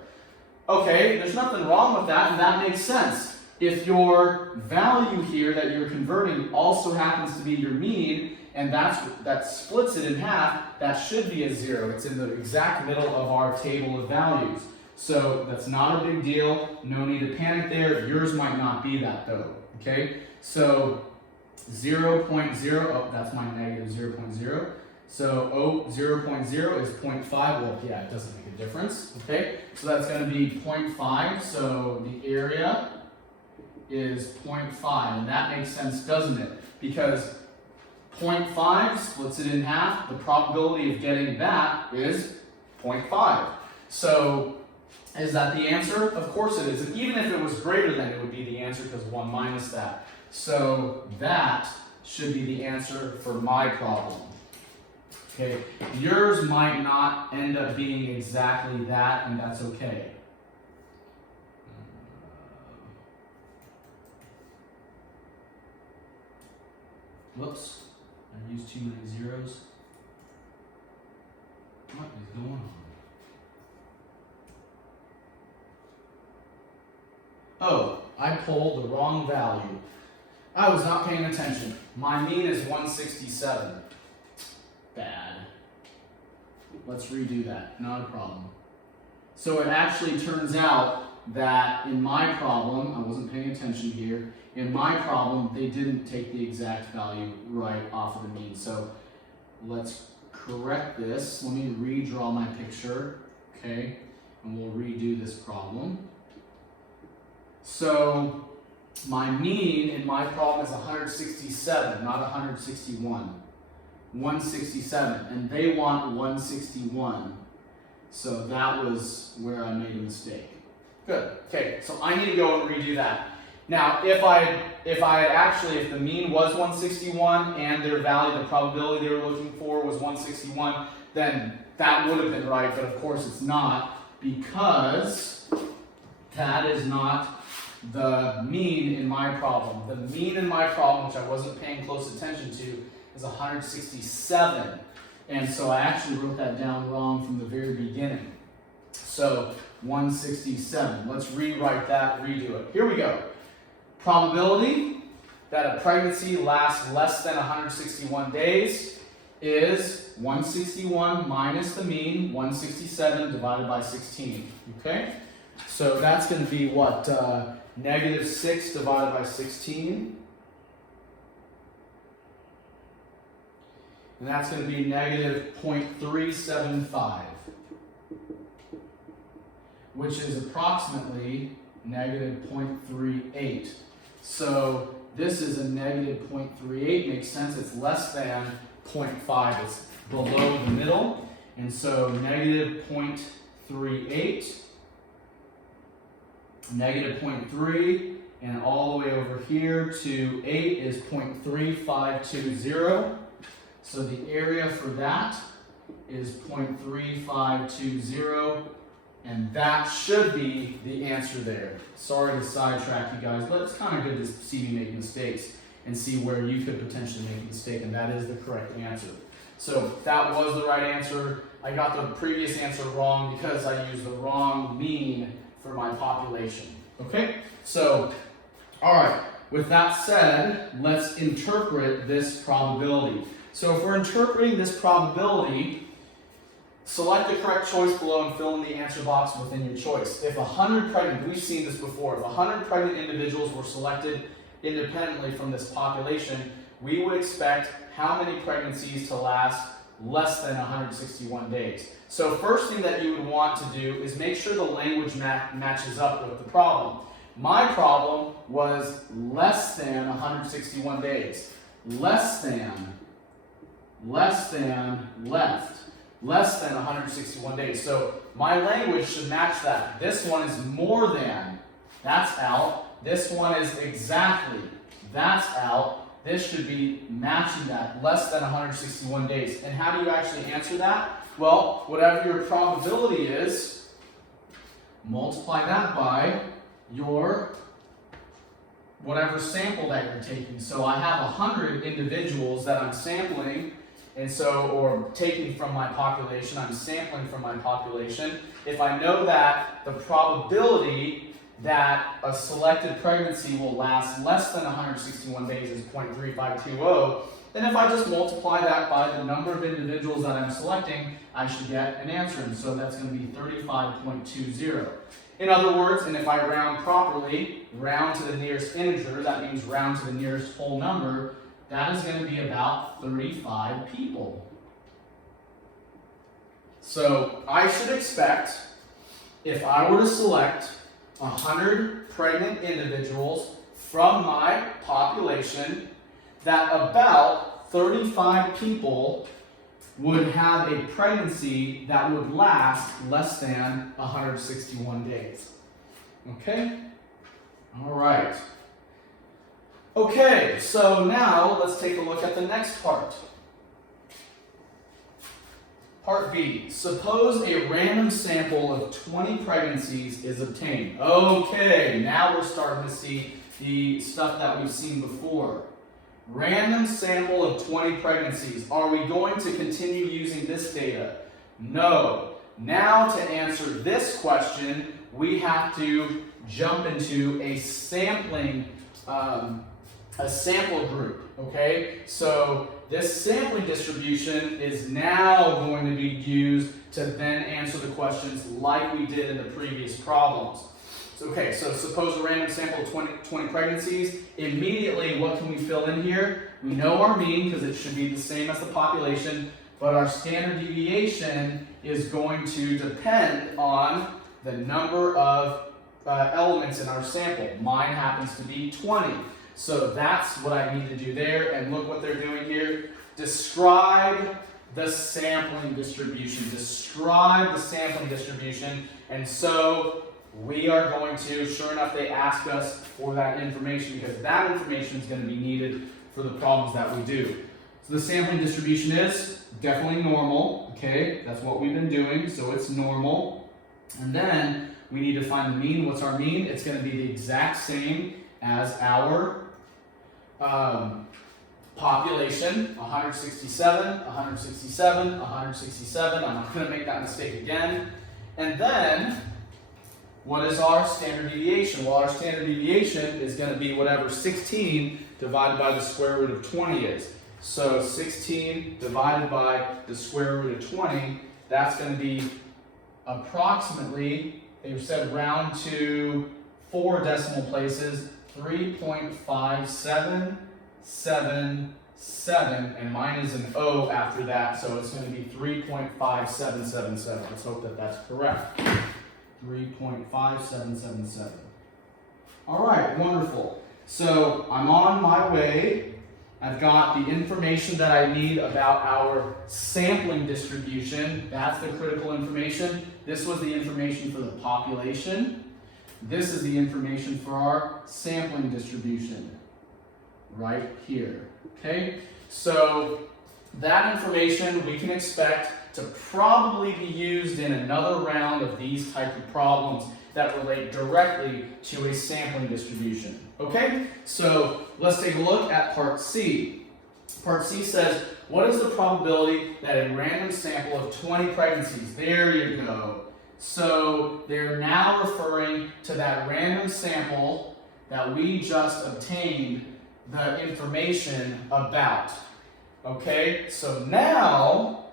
Okay, there's nothing wrong with that, and that makes sense. If your value here that you're converting also happens to be your mean, and that splits it in half, that should be a 0. It's in the exact middle of our table of values. So that's not a big deal. No need to panic there. Yours might not be that though. Okay? So 0.0, oh, that's my negative 0.0. So 0.0 is 0.5. Well, yeah, it doesn't make a difference. Okay? So that's going to be 0.5. So the area is 0.5. And that makes sense, doesn't it? Because 0.5 splits it in half. The probability of getting that is 0.5. So is that the answer? Of course it is. And even if it was greater than, it would be the answer because 1 minus that. So that should be the answer for my problem. Okay, yours might not end up being exactly that, and that's okay. Whoops, I used too many zeros. What is going on? Oh, I pulled the wrong value. I was not paying attention. My mean is 167. Bad. Let's redo that. Not a problem. So it actually turns out that in my problem, I wasn't paying attention here, in my problem, they didn't take the exact value right off of the mean. So let's correct this. Let me redraw my picture, okay? And we'll redo this problem. So my mean in my problem is 167, not 161. 167, and they want 161. So that was where I made a mistake. Good. Okay, so I need to go and redo that. Now, if the mean was 161 and their value, the probability they were looking for was 161, then that would have been right, but of course it's not, because that is not the mean in my problem. The mean in my problem, which I wasn't paying close attention to, is 167. And so I actually wrote that down wrong from the very beginning. So 167. Let's rewrite that, redo it. Here we go. Probability that a pregnancy lasts less than 161 days is 161 minus the mean, 167 divided by 16. Okay? So that's going to be what? Negative 6 divided by 16. And that's going to be negative 0.375, which is approximately negative 0.38. So this is a negative 0.38, makes sense, it's less than 0.5, it's below the middle. And so negative 0.38, negative 0.3, and all the way over here to 8 is 0.3520. So the area for that is 0.3520, and that should be the answer there. Sorry to sidetrack you guys, but it's kind of good to see you make mistakes and see where you could potentially make a mistake, and that is the correct answer. So that was the right answer. I got the previous answer wrong because I used the wrong mean for my population. Okay? So, all right. With that said, let's interpret this probability. So if we're interpreting this probability, select the correct choice below and fill in the answer box within your choice. If 100 pregnant, we've seen this before, if 100 pregnant individuals were selected independently from this population, we would expect how many pregnancies to last less than 161 days. So first thing that you would want to do is make sure the language matches up with the problem. My problem was less than 161 days. Less than, left, less than 161 days. So my language should match that. This one is more than, that's out. This one is exactly, that's out. This should be matching that, less than 161 days. And how do you actually answer that? Well, whatever your probability is, multiply that by your whatever sample that you're taking. So I have 100 individuals that I'm sampling, and so, or taking from my population, I'm sampling from my population. If I know that the probability that a selected pregnancy will last less than 161 days is 0.3520, then if I just multiply that by the number of individuals that I'm selecting, I should get an answer. And so that's going to be 35.20. In other words, and if I round properly, round to the nearest integer, that means round to the nearest whole number, that is going to be about 35 people. So I should expect, if I were to select 100 pregnant individuals from my population, that about 35 people would have a pregnancy that would last less than 161 days. Okay? All right. Okay, so now let's take a look at the next part. Part B. Suppose a random sample of 20 pregnancies is obtained. Okay, now we're starting to see the stuff that we've seen before. Random sample of 20 pregnancies. Are we going to continue using this data? No. Now to answer this question, we have to jump into a sampling, a sample group, okay? So this sampling distribution is now going to be used to then answer the questions like we did in the previous problems. Okay, so suppose a random sample of 20 pregnancies. Immediately, what can we fill in here? We know our mean because it should be the same as the population, but our standard deviation is going to depend on the number of elements in our sample. Mine happens to be 20. So that's what I need to do there, and look what they're doing here. Describe the sampling distribution. Describe the sampling distribution, and so we are going to, sure enough, they ask us for that information because that information is going to be needed for the problems that we do. So the sampling distribution is definitely normal, okay? That's what we've been doing, so it's normal. And then we need to find the mean. What's our mean? It's going to be the exact same as our population, 167, 167, 167. I'm not going to make that mistake again. And then, what is our standard deviation? Well, our standard deviation is going to be whatever 16 divided by the square root of 20 is. So 16 divided by the square root of 20, that's going to be approximately, they've said round to 4 decimal places, 3.5777, and mine is an O after that, so it's going to be 3.5777. Let's hope that that's correct. 3.5777. All right, wonderful. So I'm on my way. I've got the information that I need about our sampling distribution. That's the critical information. This was the information for the population. This is the information for our sampling distribution right here. Okay? So that information we can expect to probably be used in another round of these type of problems that relate directly to a sampling distribution. Okay? So let's take a look at part C. Part C says, what is the probability that a random sample of 20 pregnancies? There you go. So they're now referring to that random sample that we just obtained the information about. Okay? So now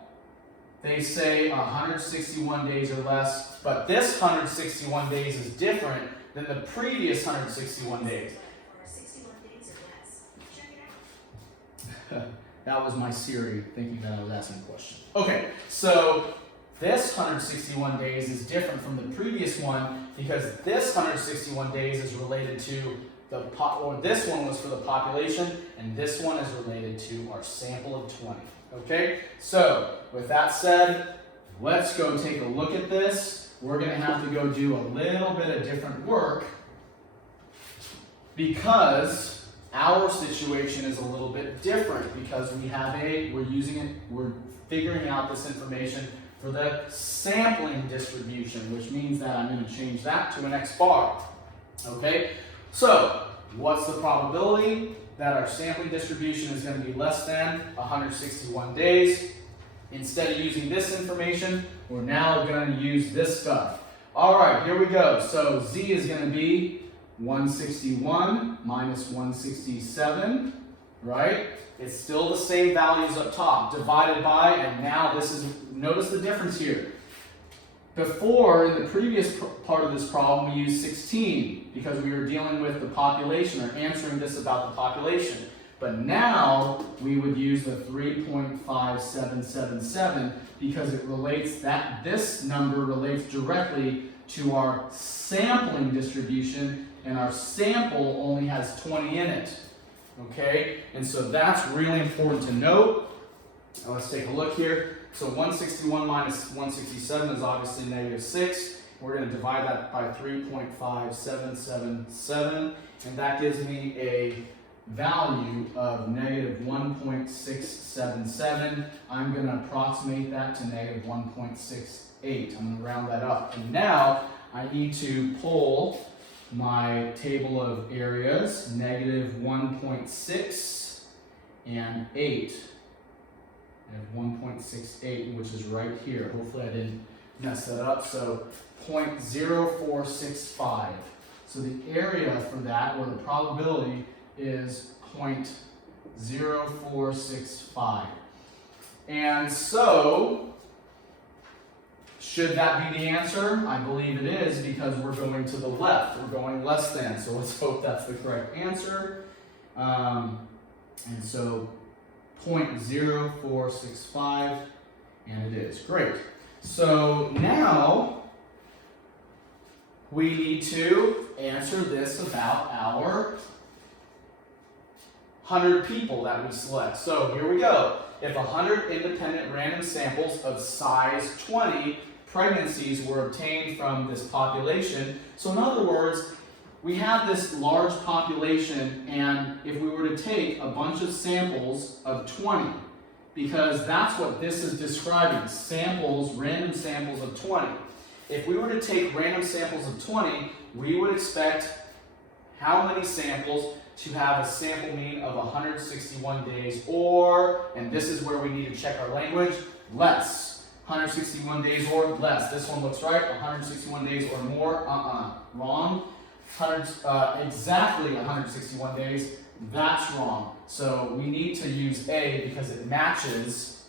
they say 161 days or less, but this 161 days is different than the previous 161 days. 61 days or less. Check it out. That was my Siri thinking that I was asking a question. Okay, so this 161 days is different from the previous one because this 161 days is related to the this one was for the population, and this one is related to our sample of 20. Okay, so with that said, let's go take a look at this. We're going to have to go do a little bit of different work because our situation is a little bit different because we're figuring out this information for the sampling distribution, which means that I'm going to change that to an X bar. Okay, so what's the probability that our sampling distribution is going to be less than 161 days? Instead of using this information, we're now going to use this stuff. All right, here we go. So z is going to be 161 minus 167, right? It's still the same values up top, divided by, and now this is, notice the difference here. Before, in the previous part of this problem, we used 16 because we were dealing with the population or answering this about the population. But now we would use the 3.5777 because it relates that this number relates directly to our sampling distribution, and our sample only has 20 in it. Okay, and so that's really important to note. Now let's take a look here. So 161 minus 167 is obviously -6. We're going to divide that by 3.5777, and that gives me a value of -1.677. I'm going to approximate that to -1.68. I'm going to round that up. And now I need to pull my table of areas, -1.6 and 8. I have 1.68, which is right here. Hopefully I didn't mess that up. So 0.0465. So the area for that, or the probability, is 0.0465. And so, should that be the answer? I believe it is because we're going to the left. We're going less than. So let's hope that's the correct answer. And so 0.0465, and it is. Great. So now we need to answer this about our 100 people that we select. So here we go. If 100 independent random samples of size 20 pregnancies were obtained from this population, so in other words, we have this large population, and if we were to take a bunch of samples of 20, because that's what this is describing, samples, random samples of 20. If we were to take random samples of 20, we would expect how many samples to have a sample mean of 161 days, or, and this is where we need to check our language, less. 161 days or less. This one looks right. 161 days or more. Wrong. Exactly 161 days. That's wrong. So we need to use A because it matches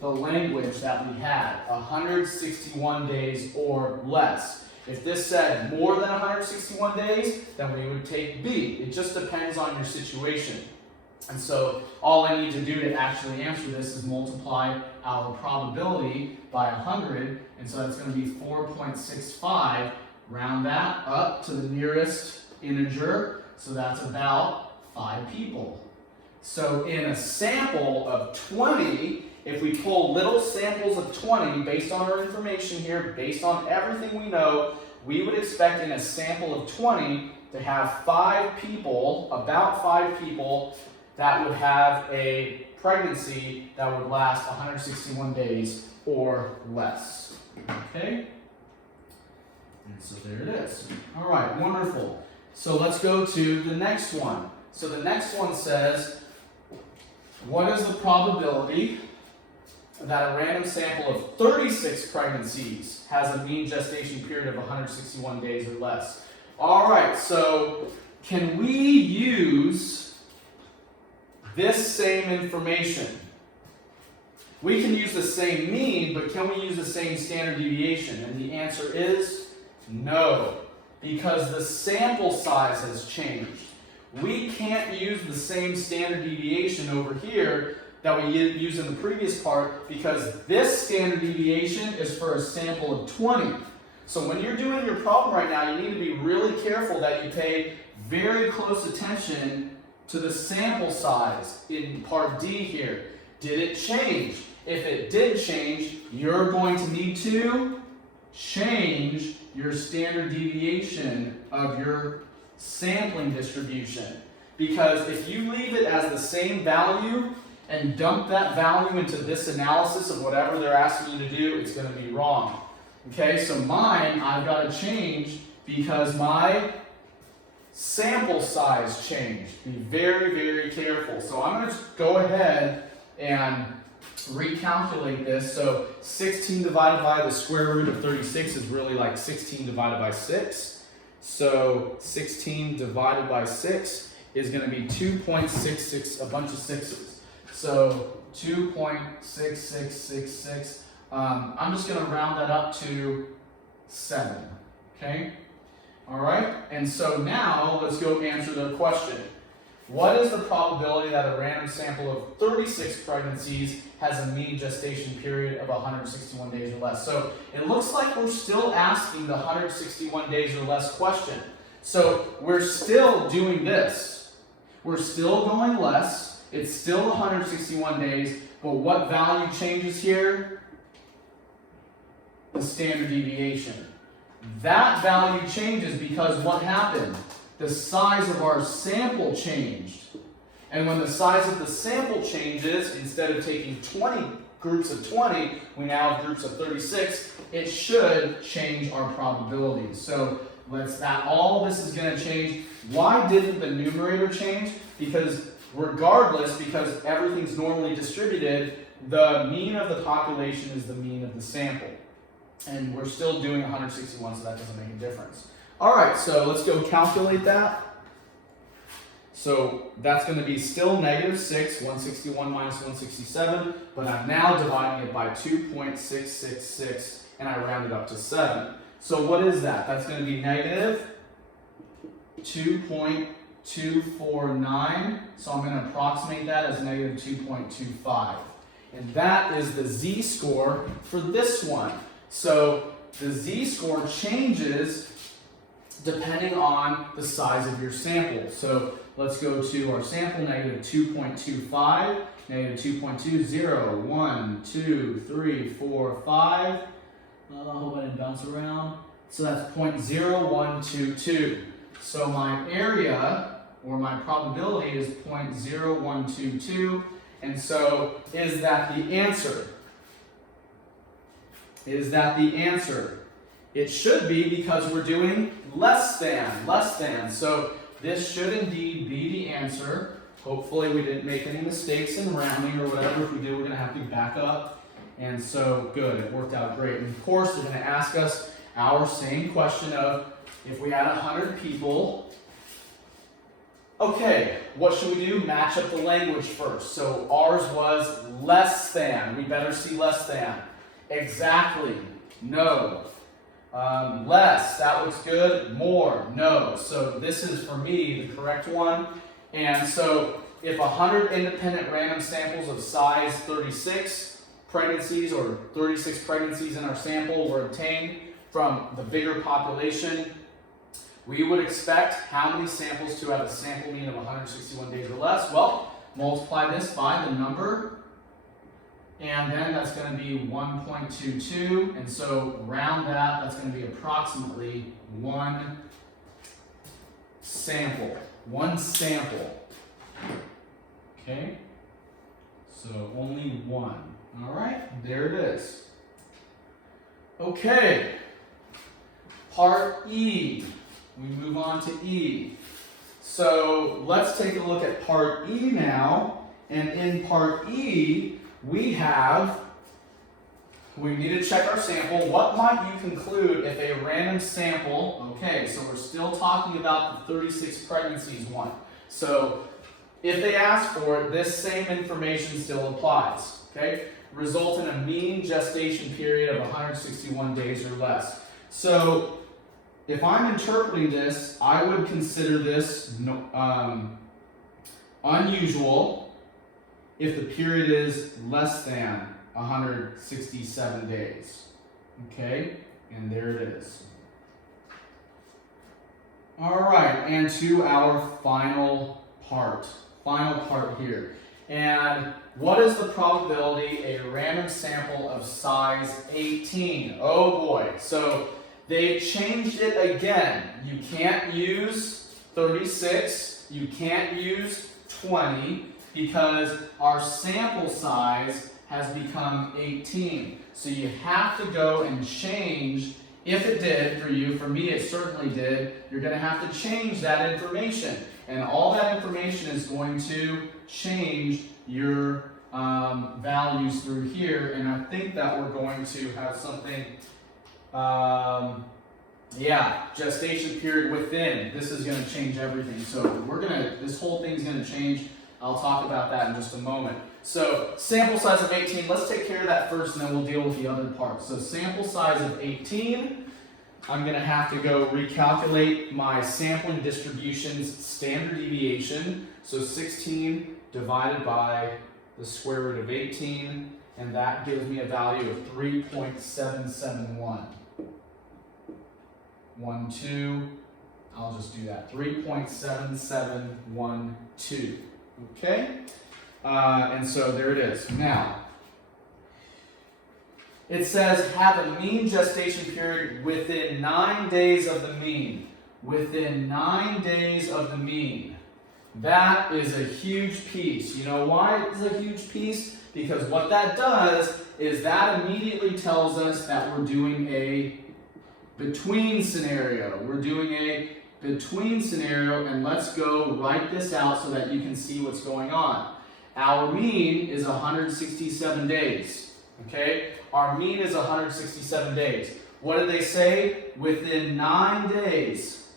the language that we had. 161 days or less. If this said more than 161 days, then we would take B. It just depends on your situation. And so all I need to do to actually answer this is multiply our probability by 100. And so that's going to be 4.65. Round that up to the nearest integer. So that's about 5 people. So in a sample of 20, if we pull little samples of 20 based on our information here, based on everything we know, we would expect in a sample of 20 to have 5 people, about 5 people, that would have a pregnancy that would last 161 days or less. Okay? And so there it is. All right, wonderful. So let's go to the next one. So the next one says, what is the probability that a random sample of 36 pregnancies has a mean gestation period of 161 days or less? All right, so can we use this same information? We can use the same mean, but can we use the same standard deviation? And the answer is no, because the sample size has changed. We can't use the same standard deviation over here that we used in the previous part because this standard deviation is for a sample of 20. So when you're doing your problem right now, you need to be really careful that you pay very close attention to the sample size in part D here. Did it change? If it did change, you're going to need to change your standard deviation of your sampling distribution. Because if you leave it as the same value and dump that value into this analysis of whatever they're asking you to do, it's going to be wrong. Okay, so mine, I've got to change because my sample size change. Be very, very careful. So I'm going to go ahead and recalculate this. So 16 divided by the square root of 36 is really like 16 divided by 6. So 16 divided by 6 is going to be 2.66, a bunch of sixes. So 2.6666. I'm just going to round that up to 7. Okay? All right? And so now let's go answer the question. What is the probability that a random sample of 36 pregnancies has a mean gestation period of 161 days or less? So it looks like we're still asking the 161 days or less question. So we're still doing this. We're still going less. It's still 161 days. But what value changes here? The standard deviation. That value changes because what happened? The size of our sample changed. And when the size of the sample changes, instead of taking 20 groups of 20, we now have groups of 36, it should change our probabilities. So all this is going to change. Why didn't the numerator change? Because regardless, because everything's normally distributed, the mean of the population is the mean of the sample. And we're still doing 161, so that doesn't make a difference. All right, so let's go calculate that. So that's going to be still -6, 161 minus 167, but I'm now dividing it by 2.666, and I round it up to 7. So what is that? That's going to be negative 2.249, so I'm going to approximate that as negative 2.25. And that is the z-score for this one. So the z-score changes depending on the size of your sample. So let's go to our sample, negative 2.25, negative 2.20, 1, 2, 3, 4, 5. I hope I didn't bounce around. So that's 0.0122. So my area, or my probability, is 0.0122. And so, is that the answer? Is that the answer? It should be, because we're doing less than. So this should indeed be the answer. Hopefully we didn't make any mistakes in rounding or whatever. If we do, we're going to have to back up. And so, good, it worked out great. And of course, they're going to ask us our same question of, if we had 100 people, okay, what should we do? Match up the language first. So ours was less than. We better see less than. Exactly. No. Less. That looks good. More. No. So this is, for me, the correct one. And so if 100 independent random samples of size 36 pregnancies, or 36 pregnancies in our sample, were obtained from the bigger population, we would expect how many samples to have a sample mean of 161 days or less? Well, multiply this by the number, and then that's going to be 1.22, and so round that, that's going to be approximately one sample. One sample. Okay? So only one. All right, there it is. Okay, part E. We move on to E. So let's take a look at part E now. And in part E, we need to check our sample. What might you conclude if a random sample, okay, so we're still talking about the 36 pregnancies one. So if they ask for it, this same information still applies, okay? Result in a mean gestation period of 161 days or less. So if I'm interpreting this, I would consider this unusual if the period is less than 167 days. Okay, and there it is. All right, and to our final part here. And what is the probability a random sample of size 18? Oh boy, so they've changed it again. You can't use 36, you can't use 20, because our sample size has become 18. So you have to go and change If it did for you, for me it certainly did, you're going to have to change that information. And all that information is going to change your values through here. And I think that we're going to have something, gestation period within. This is going to change everything. So this whole thing's going to change. I'll talk about that in just a moment. So sample size of 18, let's take care of that first and then we'll deal with the other parts. So sample size of 18, I'm going to have to go recalculate my sampling distribution's standard deviation. So 16 divided by the square root of 18, and that gives me a value of 3.771. 12, I'll just do that, 3.7712. Okay? And so there it is. Now, it says have a mean gestation period within 9 days of the mean. Within 9 days of the mean. That is a huge piece. You know why it's a huge piece? Because what that does is that immediately tells us that we're doing a between scenario. We're doing a between scenario, and let's go write this out so that you can see what's going on. Our mean is 167 days. Okay? Our mean is 167 days. What did they say? Within 9 days.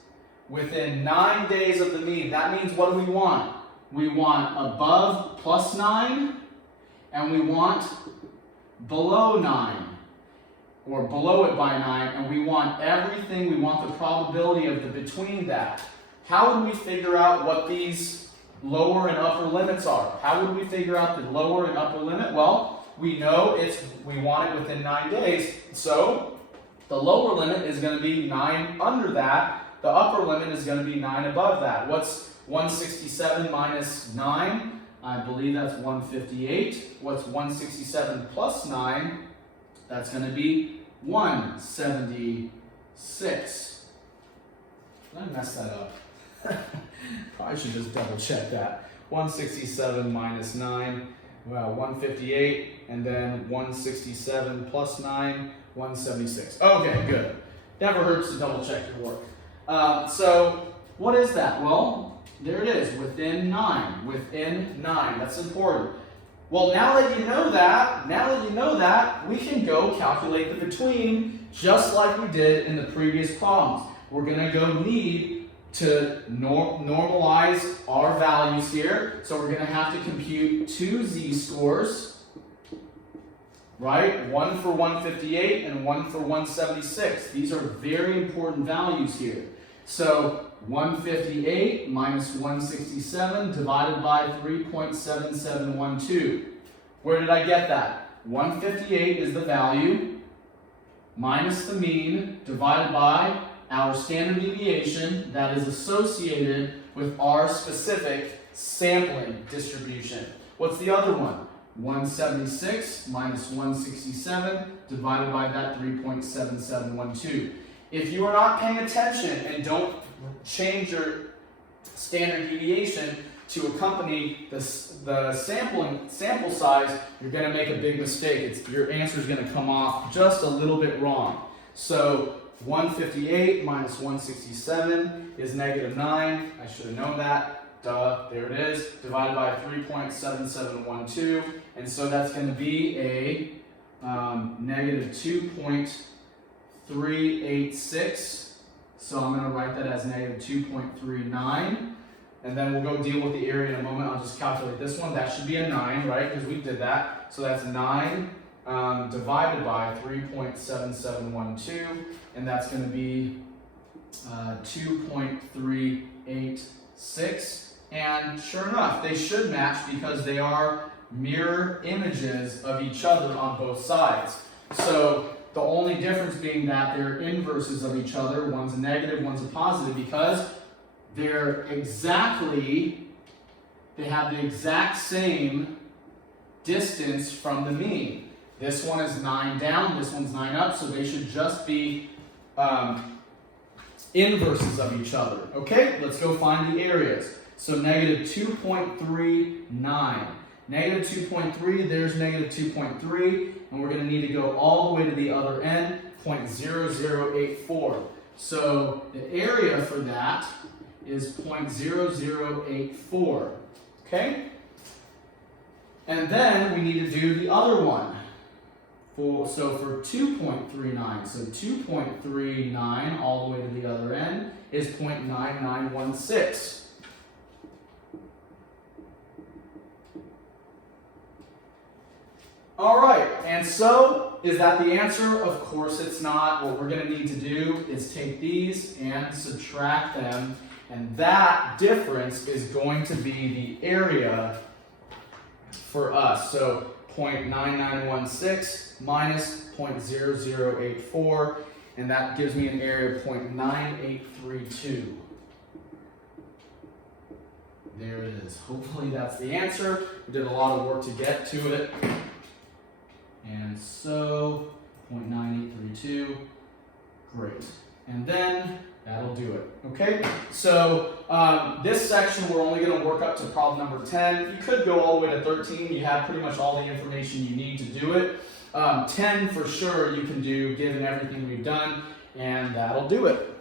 Within 9 days of the mean. That means what do we want? We want above plus 9, and we want below 9. Or below it by 9, and we want everything, we want the probability of the between that. How would we figure out what these lower and upper limits are? How would we figure out the lower and upper limit? Well, we know we want it within 9 days, so the lower limit is going to be 9 under that, the upper limit is going to be 9 above that. What's 167 minus 9? I believe that's 158. What's 167 plus 9? That's going to be 176. Did I mess that up? Probably should just double check that. 167 minus 9, well, 158, and then 167 plus 9, 176. Okay, good. Never hurts to double check your work. So, what is that? Well, there it is, within 9. Within 9, that's important. Well, now that you know that, we can go calculate the between just like we did in the previous problems. We're going to need to normalize our values here. So we're going to have to compute 2 z-scores, right? One for 158 and one for 176. These are very important values here. So 158 minus 167 divided by 3.7712. Where did I get that? 158 is the value minus the mean divided by our standard deviation that is associated with our specific sampling distribution. What's the other one? 176 minus 167 divided by that 3.7712. If you are not paying attention and don't change your standard deviation to accompany the sample size, you're going to make a big mistake. Your answer is going to come off just a little bit wrong. So 158 minus 167 is negative 9. I should have known that. Duh, there it is. Divided by 3.7712. And so that's going to be a negative 2.386. So I'm going to write that as negative 2.39. And then we'll go deal with the area in a moment. I'll just calculate this one. That should be a 9, right? Because we did that. So that's 9 divided by 3.7712. And that's going to be 2.386. And sure enough, they should match because they are mirror images of each other on both sides. So the only difference being that they're inverses of each other. One's a negative, one's a positive, because they have the exact same distance from the mean. This one is 9 down, this one's 9 up, so they should just be inverses of each other. Okay, let's go find the areas. So negative 2.39. Negative 2.3, there's negative 2.3, and we're going to need to go all the way to the other end. 0.0084. So the area for that is 0.0084. Okay? And then we need to do the other one. So for 2.39, so 2.39 all the way to the other end is 0.9916. All right, and so is that the answer? Of course it's not. What we're going to need to do is take these and subtract them, and that difference is going to be the area for us. So 0.9916 minus 0.0084, and that gives me an area of 0.9832. There it is. Hopefully that's the answer. We did a lot of work to get to it. And so 0.9832, great. And then that'll do it, okay? So this section, we're only gonna work up to problem number 10. You could go all the way to 13. You have pretty much all the information you need to do it. 10 for sure you can do given everything we've done, and that'll do it.